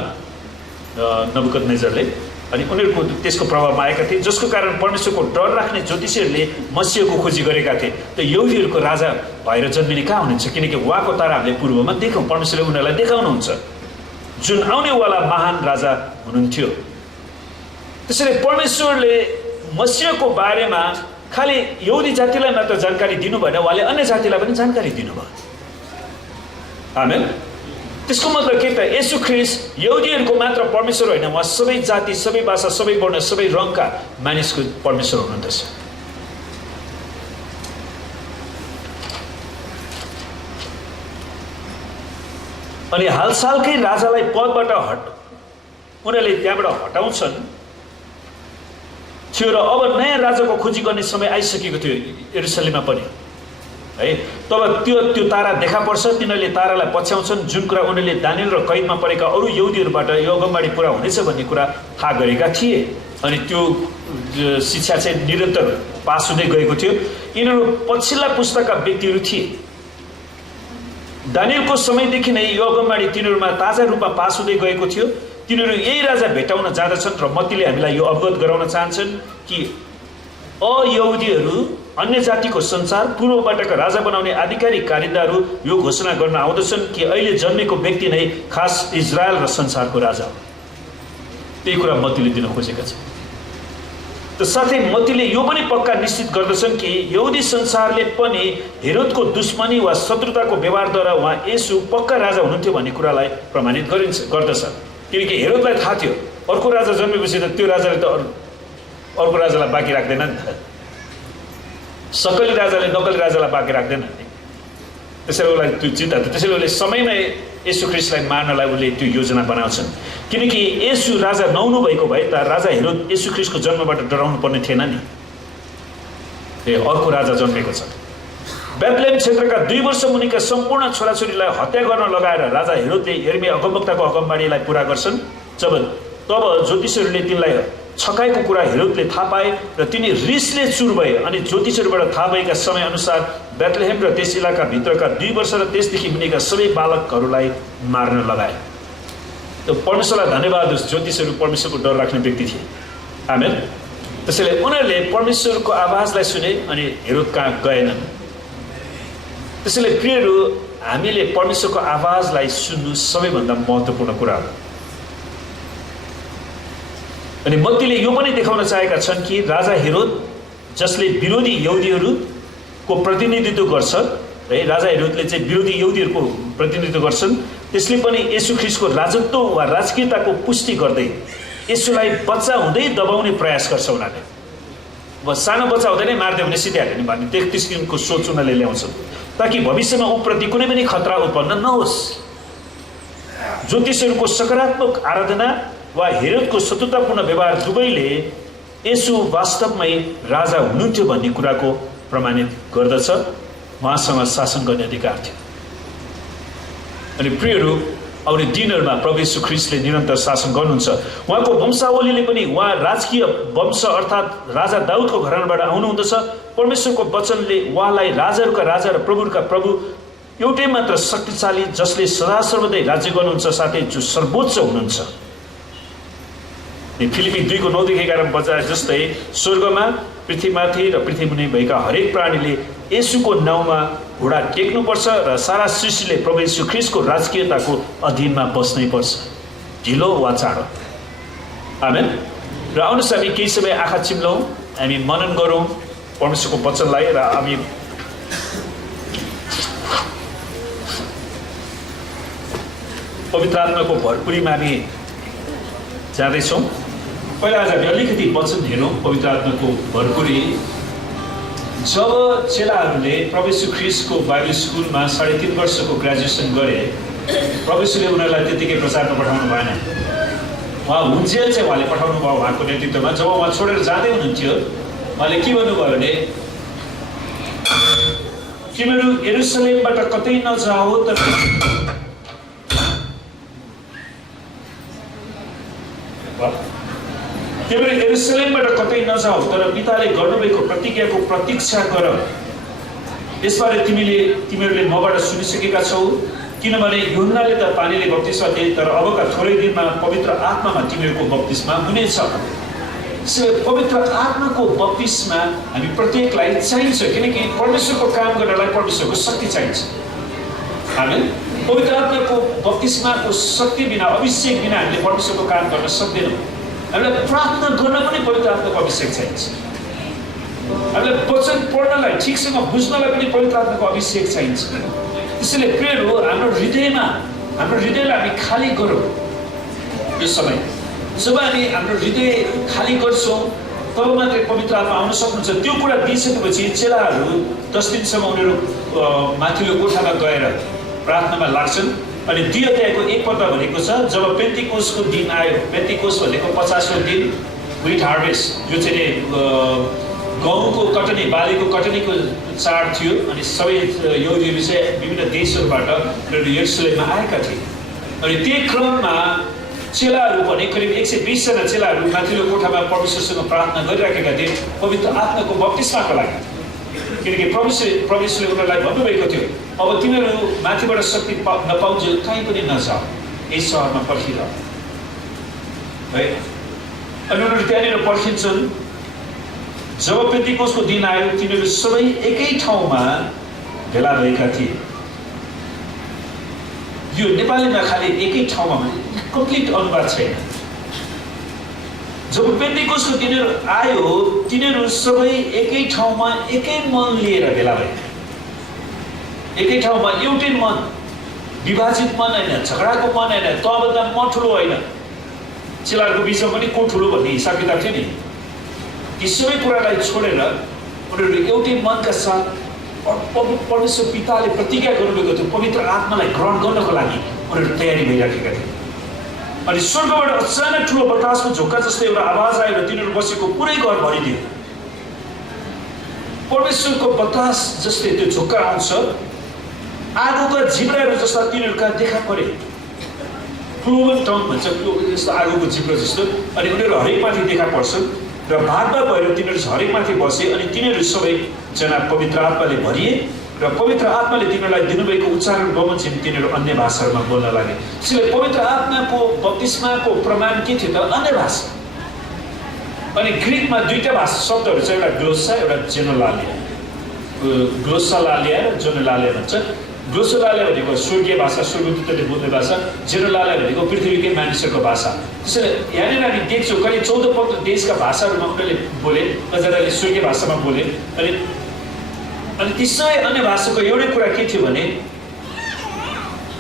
नबुकदनेजरले, अनि उनीहरूको त्यसको प्रभावमा आएका थिए, जसको कारण परमेश्वरको डर राख्ने ज्योतिषीहरूले मसीहको खोजी गरेका थिए। त यहुदीहरूको राजा भएर जन्मिने कहाँ हुनुहुन्छ? किनकि उहाँको तारा हामीले पूर्वमा देख्यौँ, परमेश्वरले उनीहरूलाई देखाउनुहुन्छ, जुन आउनेवाला महान राजा हुनुहुन्थ्यो। त्यसैले परमेश्वरले मसीहको बारेमा खालि यहुदी जातिलाई मात्र जानकारी दिनु भएन, उहाँले अन्य जातिलाई पनि जानकारी दिनुभयो। आमेन। त्यसको मतलब के त? येशू ख्रीष्ट यहुदीहरूको मात्र परमेश्वर होइन, उहाँ सबै जाति, सबै भाषा, सबै वर्ण, सबै रङका मानिसको परमेश्वर हुनुहुँदछ। अनि हालसालकै राजालाई पदबाट उनीहरूले त्यहाँबाट हटाउँछन् थियो र अब नयाँ राजाको खोजी गर्ने समय आइसकेको थियो यरुसलेममा पनि है। तब त्यो तारा देखा पर्छ। तिनीहरूले तारालाई पछ्याउँछन्, जुन कुरा उनीहरूले दानियल र कैदमा परेका अरू यहुदीहरूबाट यो अगमबाडी पुरा हुनेछ भन्ने कुरा थाहा गरेका थिए। अनि त्यो शिक्षा चाहिँ निरन्तर पास हुँदै गएको थियो। यिनीहरू पछिल्ला पुस्ताका व्यक्तिहरू थिए। दानियलको समयदेखि नै यो अगमबाडी तिनीहरूमा ताजा रूपमा पास हुँदै गएको थियो। तिनीहरू यही राजा भेटाउन जाँदछन् र मत्तीले हामीलाई यो अवगत गराउन चाहन्छन् कि अयहुदीहरू, अन्य जातिको संसार, पूर्वबाटका राजा बनाउने आधिकारिक कारिन्दाहरू यो घोषणा गर्न आउँदछन् कि अहिले जन्मेको व्यक्ति नै खास इजरायल र संसारको राजा हो। त्यही कुरा मत्तीले दिन खोजेका छन्। त साथै मत्तीले यो पनि पक्का निश्चित गर्दछन् कि यहुदी संसारले पनि हेरोदको दुश्मनी वा शत्रुताको व्यवहारद्वारा उहाँ येशू पक्का राजा हुनुहुन्थ्यो भन्ने कुरालाई प्रमाणित गर्दछ। किनकि हेरोदलाई थाहा थियो अर्को राजा जन्मेपछि त त्यो राजाले त अर्को राजालाई बाँकी राख्दैन नि त। सकली राजाले नकली राजालाई बाँकी राख्दैन नि। त्यसैले उसलाई त्यो चिन्ता थियो। त्यसैले उसले समयमै येशू ख्रीष्टलाई मार्नलाई उसले त्यो योजना बनाउँछन्। किनकि येशू राजा नहुनु भएको भए त राजा हेरोद येशू ख्रीष्टको जन्मबाट डराउनु पर्ने थिएन नि। अर्को राजा जन्मेको छ। बेथलेहेम क्षेत्रका 2 वर्ष मुनिका सम्पूर्ण छोराछोरीलाई हत्या गर्न लगाएर राजा हेरोदले यिर्मया अगमवक्ताको अगमबाणीलाई पुरा गर्छन्। तब ज्योतिषहरूले तिनलाई छकाएको कुरा हेरोदले थाहा पाए र तिनी रिसले चुर भए अनि ज्योतिषहरूबाट थाहा भएका समय अनुसार बेथलेहेम र त्यस इलाका भित्रका 2 वर्ष र त्यसदेखि मुनिका सबै बालकहरूलाई मार्न लगाए। त्यो परमेश्वरलाई धन्यवाद होस्, ज्योतिषहरू परमेश्वरको डर राख्ने व्यक्ति थिए। आमेन। त्यसैले उनीहरूले परमेश्वरको आवाजलाई सुने अनि हेरोद कहाँ गएनन्। त्यसैले प्रियहरू, हामीले परमेश्वरको आवाजलाई सुन्नु सबैभन्दा महत्त्वपूर्ण कुरा हो। अनि मत्तीले यो पनि देखाउन चाहेका छन् कि राजा हेरोद जसले विरोधी यहुदीहरूको प्रतिनिधित्व गर्छ है, राजा हेरोदले चाहिँ विरोधी यहुदीहरूको प्रतिनिधित्व गर्छन्, त्यसले पनि येशू ख्रीष्टको राजत्व वा राजकीयताको पुष्टि गर्दै येशूलाई बच्चा हुँदै दबाउने प्रयास गर्छ। उनीहरूले अब सानो बच्चा हुँदै नै मारिदियो भने सिध्याहाल्यो नि भन्ने त्यस किसिमको सोच उनीहरूले ल्याउँछन् ताकि भविष्यमा उप्रति कुनै पनि खतरा उत्पन्न नहोस्। ज्योतिषहरूको सकारात्मक आराधना वा हेरोदको शत्रुतापूर्ण व्यवहार दुवैले येशू वास्तवमै राजा हुनुहुन्थ्यो भन्ने कुराको प्रमाणित गर्दछ। उहाँसँग शासन गर्ने अधिकार थियो। अनि प्रियहरू, आउने दिनहरूमा प्रभु येशू ख्रीष्टले निरन्तर शासन गर्नुहुन्छ। उहाँको वंशावलीले पनि उहाँ राजकीय वंश अर्थात् राजा दाउदको घरानाबाट आउनुहुँदछ। परमेश्वरको वचनले उहाँलाई राजाहरूका राजा र प्रभुहरूका प्रभु, एउटै मात्र शक्तिशाली जसले सदा सर्वदै राज्य गर्नुहुन्छ, साथै जो सर्वोच्च हुनुहुन्छ। फिलिपी 2 को 9-11 बजाए जस्तै स्वर्गमा, पृथ्वीमाथि र पृथ्वीमुनि भएका हरेक प्राणीले येशूको नाउँमा घोडा टेक्नुपर्छ र सारा सृष्टिले प्रभु येशू ख्रीष्टको राजकीयताको अधीनमा बस्नै पर्छ, ढिलो वा चाँडो। आमेन। र आउनुहोस् हामी केही समय आँखा चिम्लौँ, हामी मनन गरौँ परमेश्वरको वचनलाई र हामी पवित्र आत्माको भरपुरीमा हामी जाँदैछौँ। पहिला आज हामी अलिकति वचन हेरौँ पवित्र आत्माको भरपुरी। जब चेलाहरूले प्रभु येशू ख्रीष्टको बाइबल स्कुलमा 3.5 वर्षको ग्रेजुएसन गरे, प्रभु येशूले उनीहरूलाई त्यतिकै प्रचारमा पठाउनु भएन। उहाँ हुन्जेल चाहिँ उहाँले पठाउनु भयो उहाँको नेतृत्वमा। जब उहाँ छोडेर जाँदै हुनुहुन्थ्यो, उहाँले के भन्नुभयो भने, तिमीहरू यरुसलेमबाट कतै नजाऊ तर तिमीहरू यरुसलेमबाट कतै नजाऊ तर पिताले गर्नुभएको प्रतिज्ञाको प्रतीक्षा गर। यसबारे तिमीहरूले मबाट सुनिसकेका छौ, किनभने यूहन्नाले त पानीले बप्तिस्मा दिए, तर अबका थोरै दिनमा पवित्र आत्मामा तिमीहरूको बप्तिस्मा हुनेछ। पवित्र आत्माको बप्तिस्मा हामी प्रत्येकलाई चाहिन्छ, किनकि परमेश्वरको काम गर्नलाई परमेश्वरको शक्ति चाहिन्छ। आमेन। पवित्र आत्माको बप्तिस्माको शक्ति बिना, अभिषेक बिना हामीले परमेश्वरको काम गर्न सक्दैनौँ। हामीलाई प्रार्थना गर्न पनि पवित्र आत्माको अभिषेक चाहिन्छ। हामीलाई वचन पढ्नलाई, ठिकसँग बुझ्नलाई पनि पवित्र आत्माको अभिषेक चाहिन्छ। त्यसैले प्रियहरू, हाम्रो हृदयलाई हामी खाली गरौँ यो समय। जब हामी हाम्रो हृदय खाली गर्छौँ तब मात्रै पवित्र आत्मा आउन सक्नुहुन्छ। त्यो कुरा दिइसकेपछि चेलाहरू 10 दिनसम्म उनीहरू माथिल्लो कोठामा गएर प्रार्थनामा लाग्छन्। अनि 2 अध्यायको 1 पद भनेको छ, जब पेन्टिकोसको दिन आयो। पेन्टिकोस भनेको 50औं दिन, व्हिट हार्भेस्ट, जो चाहिँ गहुँको कटनी, बालीको कटनीको चाड थियो। अनि सबै यहुदीहरू चाहिँ विभिन्न देशहरूबाट यरुसलेममा आएका थिए। अनि त्यही क्रममा चेलाहरू पनि करिब 120 जना चेलाहरू माथिल्लो कोठामा परमेश्वरसँग प्रार्थना गरिराखेका थिए पवित्र आत्माको बप्तिस्माको लागि। किनकि परमेश्वरले उनीहरूलाई भन्नुभएको थियो, अब तिमीहरू माथिबाट शक्ति नपाउँछौ, कहीँ पनि नजाऊ, यही सहरमा पर्खिरह है। अनि उनीहरू त्यहाँनिर पर्खिन्छन्। जब पेन्टिकोसको दिन आयो, तिनीहरू सबै एकै ठाउँमा भेला भएका थिए। यो नेपालीमा खालि एकै ठाउँमा, कम्प्लिट अनुवाद छैन। जब पेन्टिकोसको दिनहरू आयो, तिनीहरू सबै एकै ठाउँमा एकै मन लिएर भेला भए। एकै ठाउँमा एउटै मन, विभाजित मन होइन, झगडाको मन होइन, तँभन्दा म ठुलो होइन। चेलाहरूको बिचमा पनि को ठुलो भन्ने हिसाब किताब थियो नि। ती सबै कुरालाई छोडेर उनीहरू एउटै मनका साथ परमेश्वर पिताले प्रतिज्ञा गर्नुभएको थियो पवित्र आत्मालाई ग्रहण गर्नको लागि उनीहरू तयारी भइराखेका थिए। अनि स्वर्गबाट अचानक ठुलो बतासको झोक्का जस्तो एउटा आवाज आयो र तिनीहरू बसेको पुरै घर भरिदियो। परमेश्वरको बतास जस्तै त्यो झोक्का आउँछ, आगोका जिब्राहरू जस्ता तिनीहरूका देखा परे। क्लोवन टङ भन्छ, क्लोवन जस्तो आगोको जिब्रो जस्तो। अनि उनीहरू हरेकमाथि देखा पर्छन् र भागमा भएर तिनीहरू हरेकमाथि बसे। अनि तिनीहरू सबैजना पवित्र आत्माले भरिए र पवित्र आत्माले तिनीहरूलाई दिनुभएको उच्चारण बमोजिम तिनीहरू अन्य भाषाहरूमा बोल्न लागे। त्यसैले पवित्र आत्माको बप्तिस्माको प्रमाण के थियो त? अन्य भाषा। अनि ग्रिकमा दुईटा भाषा शब्दहरू छ, एउटा ग्लोसा एउटा जेनोलालिया। ग्लोसालालिया र जेनोलालिया भन्छ। ग्लोसोलालिया भनेको स्वर्गीय भाषा, स्वर्गदूतले बोल्ने भाषा। जेनोलालिया भनेको पृथ्वीकै मानिसहरूको भाषा। त्यसैले यहाँनिर हामी देख्छौँ करिब 14-15 देशका भाषाहरूमा उनीहरूले बोले, कतिजनाले स्वर्गीय भाषामा बोले। अनि ती सबै अन्य भाषाको एउटै कुरा के थियो भने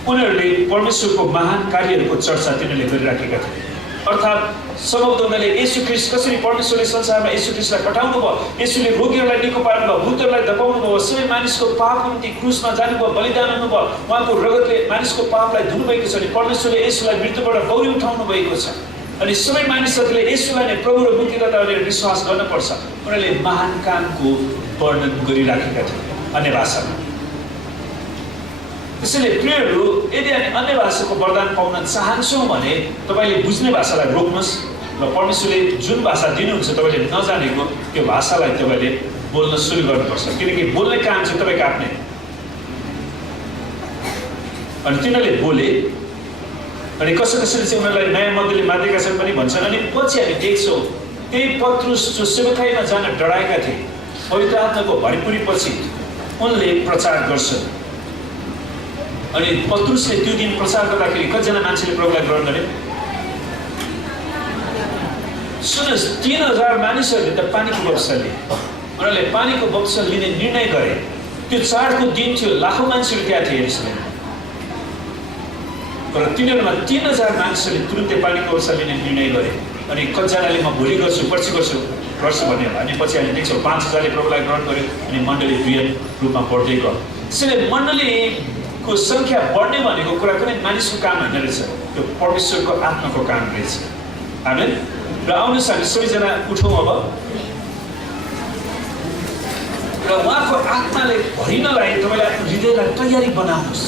उनीहरूले परमेश्वरको महान कार्यहरूको चर्चा तिनीहरूले गरिराखेका थिए। अर्थात् सम्भवतः उनीहरूले येशू ख्रीष्ट कसरी परमेश्वरले संसारमा येशू ख्रीष्टलाई पठाउनु भयो, येशूले रोगीहरूलाई निको पार्नुभयो, भूतहरूलाई धपाउनु भयो, सबै मानिसको पापको निम्ति क्रुसमा जानुभयो, बलिदान हुनुभयो, उहाँको रगतले मानिसको पापलाई धुनुभएको छ। अनि परमेश्वरले येशूलाई मृत्युबाट बौरी उठाउनु भएको छ। अनि सबै मानिसहरूले येशूलाई नै प्रभु र मुक्तिदाता भनेर विश्वास गर्नुपर्छ। उनीहरूले महान कामको वर्णन गरिराखेका थिए अन्य भाषामा। त्यसैले प्रियहरू, यदि हामी अन्य भाषाको वरदान पाउन चाहन्छौँ भने तपाईँले बुझ्ने भाषालाई रोक्नुहोस् र परमेश्वरले जुन भाषा दिनुहुन्छ तपाईँले नजानेको त्यो भाषालाई तपाईँले बोल्न सुरु गर्नुपर्छ, किनकि बोल्ने काम चाहिँ तपाईँको आफ्नै। अनि तिनीहरूले बोले। अनि कसरी चाहिँ उनीहरूलाई नयाँ मण्डलीले मातेका छन् पनि भन्छन्। अनि पछि हामी देख्छौँ त्यही पत्रुस जो सेवकाईमा जान डराएका थिए, पवित्र आत्माको भरिपुरी पछि उनले प्रचार गर्छन्। अनि पत्रुसले त्यो दिन प्रचार गर्दाखेरि कतिजना मान्छेले प्रभुलाई ग्रहण गरे? सुन्नुहोस्, 3000 मानिसहरूले त पानीको बक्सा लिए। उनीहरूले पानीको बक्सा लिने निर्णय गरे। त्यो चाडको दिन थियो, लाखौँ मान्छेहरू त्यहाँ थिए यरुसलेममा। तर तिनीहरूमा 3000 मानिसहरूले तुरुन्तै पानीको बक्सा लिने निर्णय गरे। अनि कतिजनाले म भोलि गर्छु, पर्सि गर्छु भन्ने भयो। अनि पछि हामी देख्छौँ 5000ले प्रभुलाई ग्रहण गर्यो। अनि मण्डली बृहत रूपमा बढ्दै गयो। त्यसैले मण्डलीको सङ्ख्या बढ्ने भनेको कुरा कुनै मानिसको काम होइन रहेछ, त्यो परमेश्वरको आत्माको काम रहेछ। आमेन। र आउनुहोस् हामी सबैजना उठौँ अब र उहाँको आत्माले भरिनलाई तपाईँलाई हृदयलाई तयारी बनाउनुहोस्,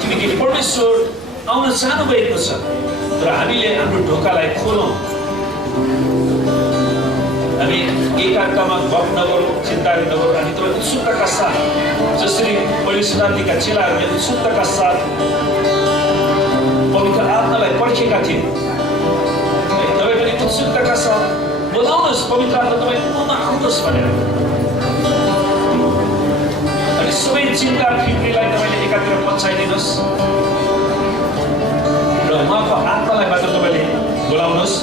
किनकि परमेश्वर आउन चाहनुभएको छ। तर हामीले हाम्रो ढोकालाई खोलौँ। हामी एकान्तमा गफ नगरौँ, चिन्ताहरू नगरौँ। हामी त उत्सुकताका साथ, जसरी पहिलो शताब्दीका चेलाहरूले उत्सुकताका साथ पवित्र आत्मालाई पर्खेका थिए, तपाईँ पनि उत्सुकताका साथ बोलाउनुहोस् पवित्र आत्मा तपाईँ ममा आउनुहोस् भनेर। अनि सबै चिन्ता फिक्रीलाई तपाईँले एकातिर पछाइदिनुहोस् र उहाँको आत्मालाई मात्र तपाईँले बोलाउनुहोस्।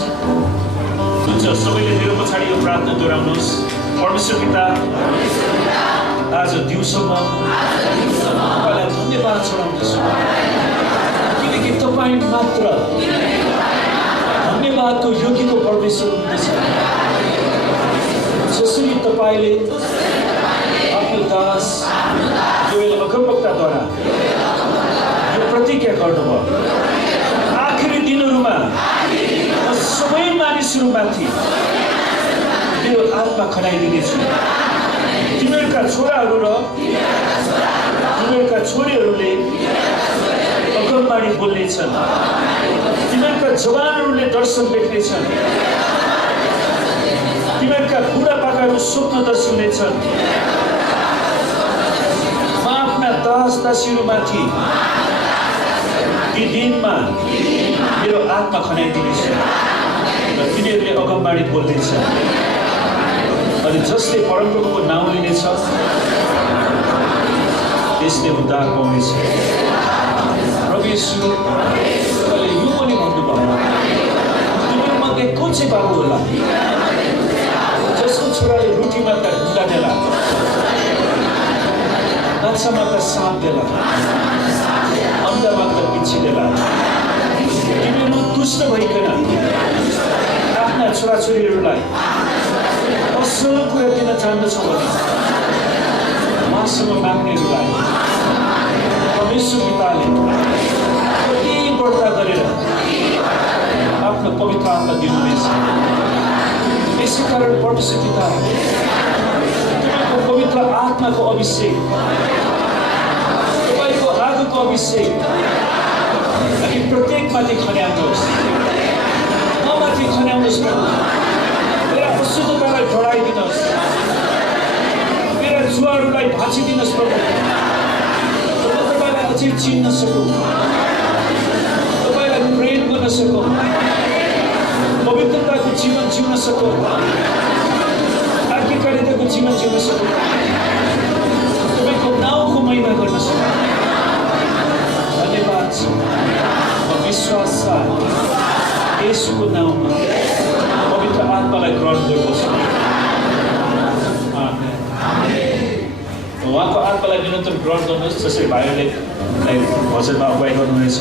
हुन्छ, सबैले मेरो पछाडि यो प्रार्थना दोहोऱ्याउनुहोस्। परमेश्वर पिता, आज दिउँसोमा तपाईँलाई धन्यवाद चढाउँदछु, किनकि तपाईँ मात्र धन्यवादको योग्यको परमेश्वर हुनुहुन्छ। जसरी तपाईँले आफ्नो दास जोएल अगमवक्ताद्वारा यो प्रतिज्ञा गर्नुभयो, आखिरी दिनहरूमा सबै मानिसहरूमाथि मेरो आत्मा खनाइदिनेछु। तिमीहरूका छोराहरू र तिमीहरूका छोरीहरूले अगमबाणी बोल्नेछन्, तिमीहरूका जवानहरूले दर्शन देख्नेछन्, तिमीहरूका बुढापाकाहरू स्वप्नदर्शी हुनेछन्। म आफ्ना दास दासीहरूमाथि ती दिनमा मेरो आत्मा खनाइदिनेछु र तिनीहरूले अगमबाणी बोल्दैछन्। अनि जसले परमप्रभुको नाउँ लिनेछ त्यसले उद्धार पाउनेछ। प्रभु येशू, तपाईँले यो पनि भन्नुभयो, तिमीहरूमध्ये कुन चाहिँ बाबु होला जसको छोराले रोटीमा त ढुङ्गा देला, माछामा त साँप देला, अन्डामा त बिच्छी देला। तिमीहरू दुष्ट भइकन आफ्ना छोराछोरीहरूलाई असल कुरा दिन चाहन्छौँ भने उहाँसँग माग्नेहरूलाई परमेश्वर पिताले कति बढ्ता गरेर आफ्नो पवित्र आत्मा दिनुहुनेछ। यसै कारण परमेश्वर पिता तपाईँको पवित्र आत्माको अभिषेक, तपाईँको आगोको अभिषेक अनि प्रत्येकमाथि खन्याउनुहोस्, ममाथि खन्याउनुहोस् प्रभु। मेरा अशुद्धतालाई ढडाइदिनुहोस्, मेरा जुवाहरूलाई भाँचिदिनुहोस् प्रभु। तपाईँलाई अझै चिन्न सकौँ, तपाईँलाई प्रेम गर्न सकौँ, पवित्रताको जीवन जिउन सकौँ, आज्ञाकारिताको जीवन जिउन सकौँ, तपाईँको नाउँको महिमा गर्न सकौँ। धन्यवाद छ। म विश्वास साथ येशूको नाउँमा पवित्र आत्मालाई ग्रहण गर्दछु। आमेन। उहाँको आत्मालाई निरन्तर ग्रहण गर्नुहोस्, जसरी भाइहरूले भजनमा अगुवाई गर्नुहुनेछ।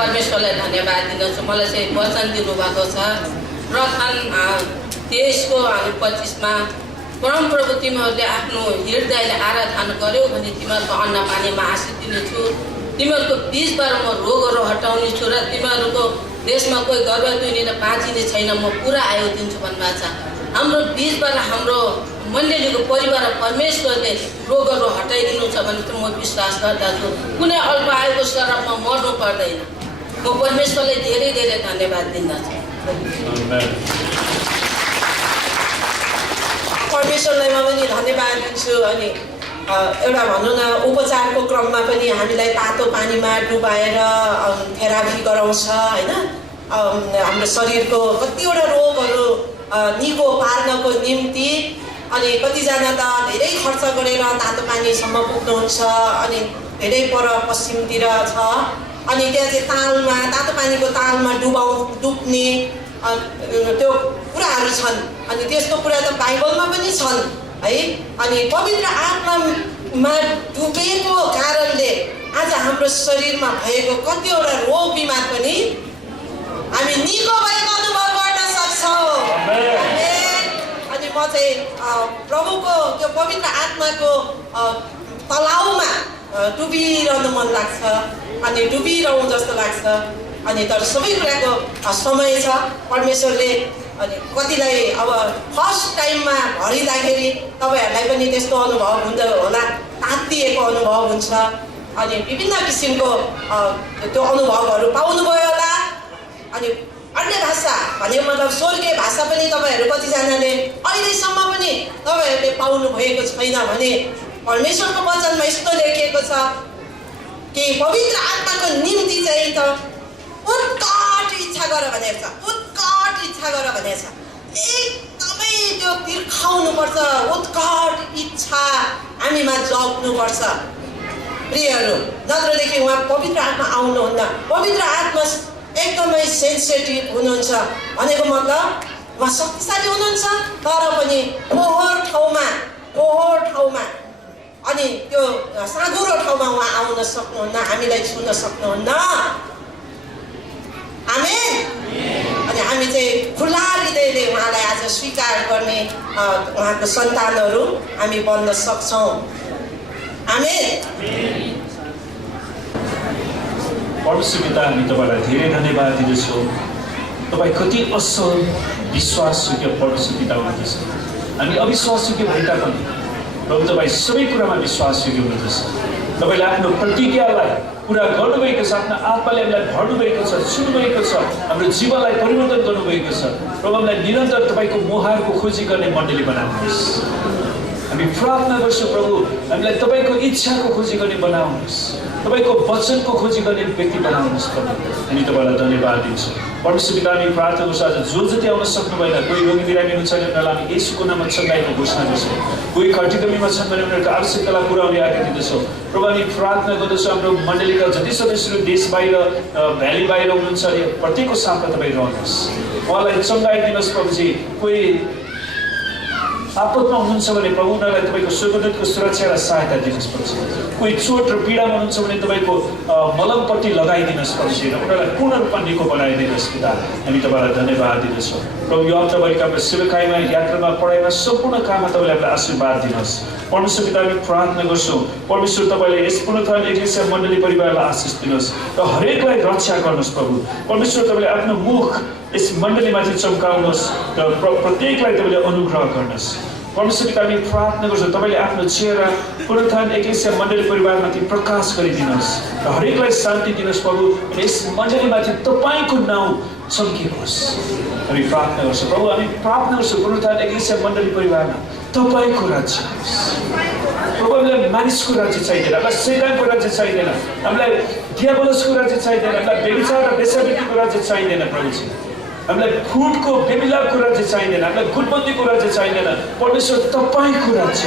परमेश्वरलाई धन्यवाद दिदछु। मलाई चाहिँ वचन दिनुभएको छ। प्रथम 23:25मा परमप्रभु तिमीहरूले आफ्नो हृदयले आराधना गर्यौ भने तिमीहरूको अन्न पानीमा आशीष दिनेछु। तिमीहरूको बीचबाट म रोगहरू हटाउने छु र तिमीहरूको देशमा कोही गर्भवती र बाँचिने छैन, म पुरा आयो दिन्छु भन्नुभएको छ। हाम्रो बीचबाट हाम्रो मण्डलीको परिवार परमेश्वरले रोगहरू हटाइदिनु छ भने म विश्वास गर्दछु। कुनै अल्पायुको शराबमा मर्नु पर्दैन। म परमेश्वरलाई धेरै धेरै धन्यवाद दिन्दछु। परमेश्वरलाई म पनि धन्यवाद दिन्छु। अनि एउटा भनौँ न, उपचारको क्रममा पनि हामीलाई तातो पानीमा डुबाएर थेरापी गराउँछ होइन। हाम्रो शरीरको कतिवटा रोगहरू निको पार्नको निम्ति। अनि कतिजना त धेरै खर्च गरेर तातो पानीसम्म पुग्नुहुन्छ। अनि धेरै पर पश्चिमतिर छ। अनि त्यहाँ चाहिँ तालमा, तातो पानीको तालमा डुब्ने त्यो कुराहरू छन्। अनि त्यस्तो कुरा त बाइबलमा पनि छन् है। अनि पवित्र आत्मा मा डुबेको कारणले आज हाम्रो शरीरमा भएको कतिवटा रोग बिमार पनि हामी निको भएको अनुभव गर्न सक्छौँ। अनि म चाहिँ प्रभुको त्यो पवित्र आत्माको तलाउमा डुबिरहनु मन लाग्छ अनि डुबिरहँ जस्तो लाग्छ। अनि तर सबै कुराको समय छ। परमेश्वरले अनि कतिलाई अब फर्स्ट टाइममा भरिँदाखेरि तपाईँहरूलाई पनि त्यस्तो अनुभव हुन्छ होला, तात्तिएको अनुभव हुन्छ अनि विभिन्न किसिमको त्यो अनुभवहरू पाउनुभयो होला। अनि अन्य भाषा भनेको मतलब स्वर्गीय भाषा पनि तपाईँहरू कतिजनाले अहिलेसम्म पनि तपाईँहरूले पाउनु भएको छैन भने परमेश्वरको वचनमा यस्तो लेखिएको छ कि पवित्र आत्माको निम्ति चाहिँ त उत्कट इच्छा गर भनेको छ, उत्कट इच्छा गर भनेको छ। एकदमै त्यो तिर्खाउनुपर्छ, उत्कट इच्छा हामीमा जग्नुपर्छ प्रियहरू, नत्रदेखि उहाँ पवित्र आत्मा आउनुहुन्न। पवित्र आत्मा एकदमै सेन्सिटिभ हुनुहुन्छ भनेको मतलब उहाँ शक्तिशाली हुनुहुन्छ तर पनि फोहोर ठाउँमा अनि त्यो साँघुरो ठाउँमा उहाँ आउन सक्नुहुन्न, हामीलाई छुन सक्नुहुन्न। आमेन। अनि हामी चाहिँ खुला हृदयले उहाँलाई आज स्वीकार गर्ने उहाँको सन्तानहरू हामी बन्न सक्छौँ। आमेन। परमेश्वर पिता, हामी तपाईँलाई धेरै धन्यवाद दिँदछौँ। तपाईँ कति असल विश्वासयोग्य परमेश्वर पिता हुनुहुन्छ। हामी अविश्वासयोग्य भए तापनि प्रभु तपाईँ सबै कुरामा विश्वासयोग्य हुनुहुन्छ। तपाईँले आफ्नो प्रतिज्ञालाई पुरा गर्नुभएको छ, आफ्नो आत्माले हामीलाई भर्नुभएको छ, छुनुभएको छ, हाम्रो जीवनलाई परिवर्तन गर्नुभएको छ। प्रभु हामीलाई निरन्तर तपाईँको मुहारको खोजी गर्ने मण्डली बनाउनुहोस्। हामी प्रार्थना गर्छौँ प्रभु, हामीलाई तपाईँको इच्छाको खोजी गर्ने बनाउनुहोस्, तपाईँको वचनको खोजी गर्ने व्यक्ति बनाउनुहोस् प्रभु। हामी तपाईँलाई धन्यवाद दिन्छौँ। परमेश्वर पिता, हामी प्रार्थना गर्छौँ आज जो जति आउन सक्नु भएन, कोही रोगी बिरामी हुनुहुन्छ भने उनीहरूलाई हामी येशूको नाममा चङ्गाइको घोषणा गर्छौँ। कोही खटिकमीमा छन् भने उनीहरूको आवश्यकतालाई पुर्याउने आज्ञा दिँदछौँ प्रभु। हामी प्रार्थना गर्दछौँ हाम्रो मण्डलीका जति सदस्यहरू देश बाहिर भ्याली बाहिर हुनुहुन्छ अरे प्रत्येकको साथमा तपाईँ रहनुहोस्, उहाँलाई चङ्गाइदिनुहोस् प्रभुजी। कोही आपतमा हुनुहुन्छ भने प्रभु उनीहरूलाई तपाईँको स्वर्गदूतको सुरक्षा र सहायता दिनुहोस् प्रभु। कोही चोट र पीडामा हुनुहुन्छ भने तपाईँको मलमपट्टि लगाइदिनुहोस् प्रभुजी र उनीहरूलाई पूर्ण रूपमा निको बनाइदिनुहोस् पिता। हामी तपाईँलाई धन्यवाद दिँदछौँ प्रभु। यो हप्ताभरिका हाम्रो सेवाकाईमा, यात्रामा, पढाइमा, सम्पूर्ण काममा तपाईँले हामीलाई आशीर्वाद दिनुहोस्। परमेश्वर पिता, हामी प्रार्थना गर्छौँ परमेश्वर तपाईँले यस पुनरुत्थान एकेसिया मण्डली परिवारलाई आशिष दिनुहोस् र हरेकलाई रक्षा गर्नुहोस् प्रभु। परमेश्वर तपाईँले आफ्नो मुख यस मण्डलीमाथि चम्काउनुहोस् र प्रत्येकलाई तपाईँले अनुग्रह गर्नुहोस्। परमेश्वर पिता, हामी प्रार्थना गर्छौँ तपाईँले आफ्नो चेहरा पुनरुत्थान एकेसिया मण्डली परिवारमाथि प्रकाश गरिदिनुहोस् र हरेकलाई शान्ति दिनुहोस् प्रभु। यस मण्डलीमाथि तपाईँको नाउँ चम्किनुहोस्। हामी प्रार्थना गर्छौँ प्रभु, हामी प्रार्थना गर्छौँ पुनरुत्थान एकेसिया मण्डली परिवारमा तपाईँको राज्य होस् प्रभु। हामीलाई मानिसको राज्य चाहिँदैन, हामीलाई शैतानको राज्य चाहिँदैन, हामीलाई दियाबलसको राज्य चाहिँदैन, हामीलाई व्यभिचार र वेश्यावृत्तिको राज्य चाहिँदैन प्रभुजी। हामीलाई फुटको बेमिलापको राज्य चाहिँदैन, हामीलाई गुटबन्दीको राज्य चाहिँदैन। परमेश्वर तपाईँको राज्य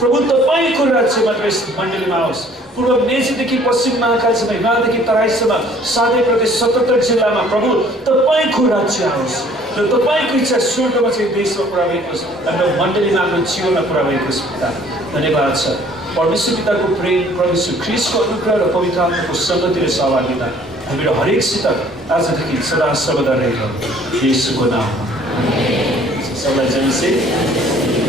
प्रभु, तपाईँको राज्य मात्र यस मण्डलीमा आओस्। पूर्व मेचीदेखि पश्चिम महाकालसम्म, हिमालदेखि तराईसम्म, 7 प्रदेश 77 जिल्लामा प्रभु तपाईँको राज्य आओस् र तपाईँको इच्छा स्वर्गमा चाहिँ देशमा पुरा भएको छ, हाम्रो मण्डलीमा, हाम्रो जीवनमा पुरा भएको छ पिता। धन्यवाद छ परमेश्वर पिताको प्रेम, परमेश्वर ख्रीष्टको अनुग्रह र पवित्र आत्माको सङ्गति र सहभागिता हामीहरू हरेकसित आजदेखि सदा सर्वदा रहेको येशूको नाममा सबलाई जय मसीह।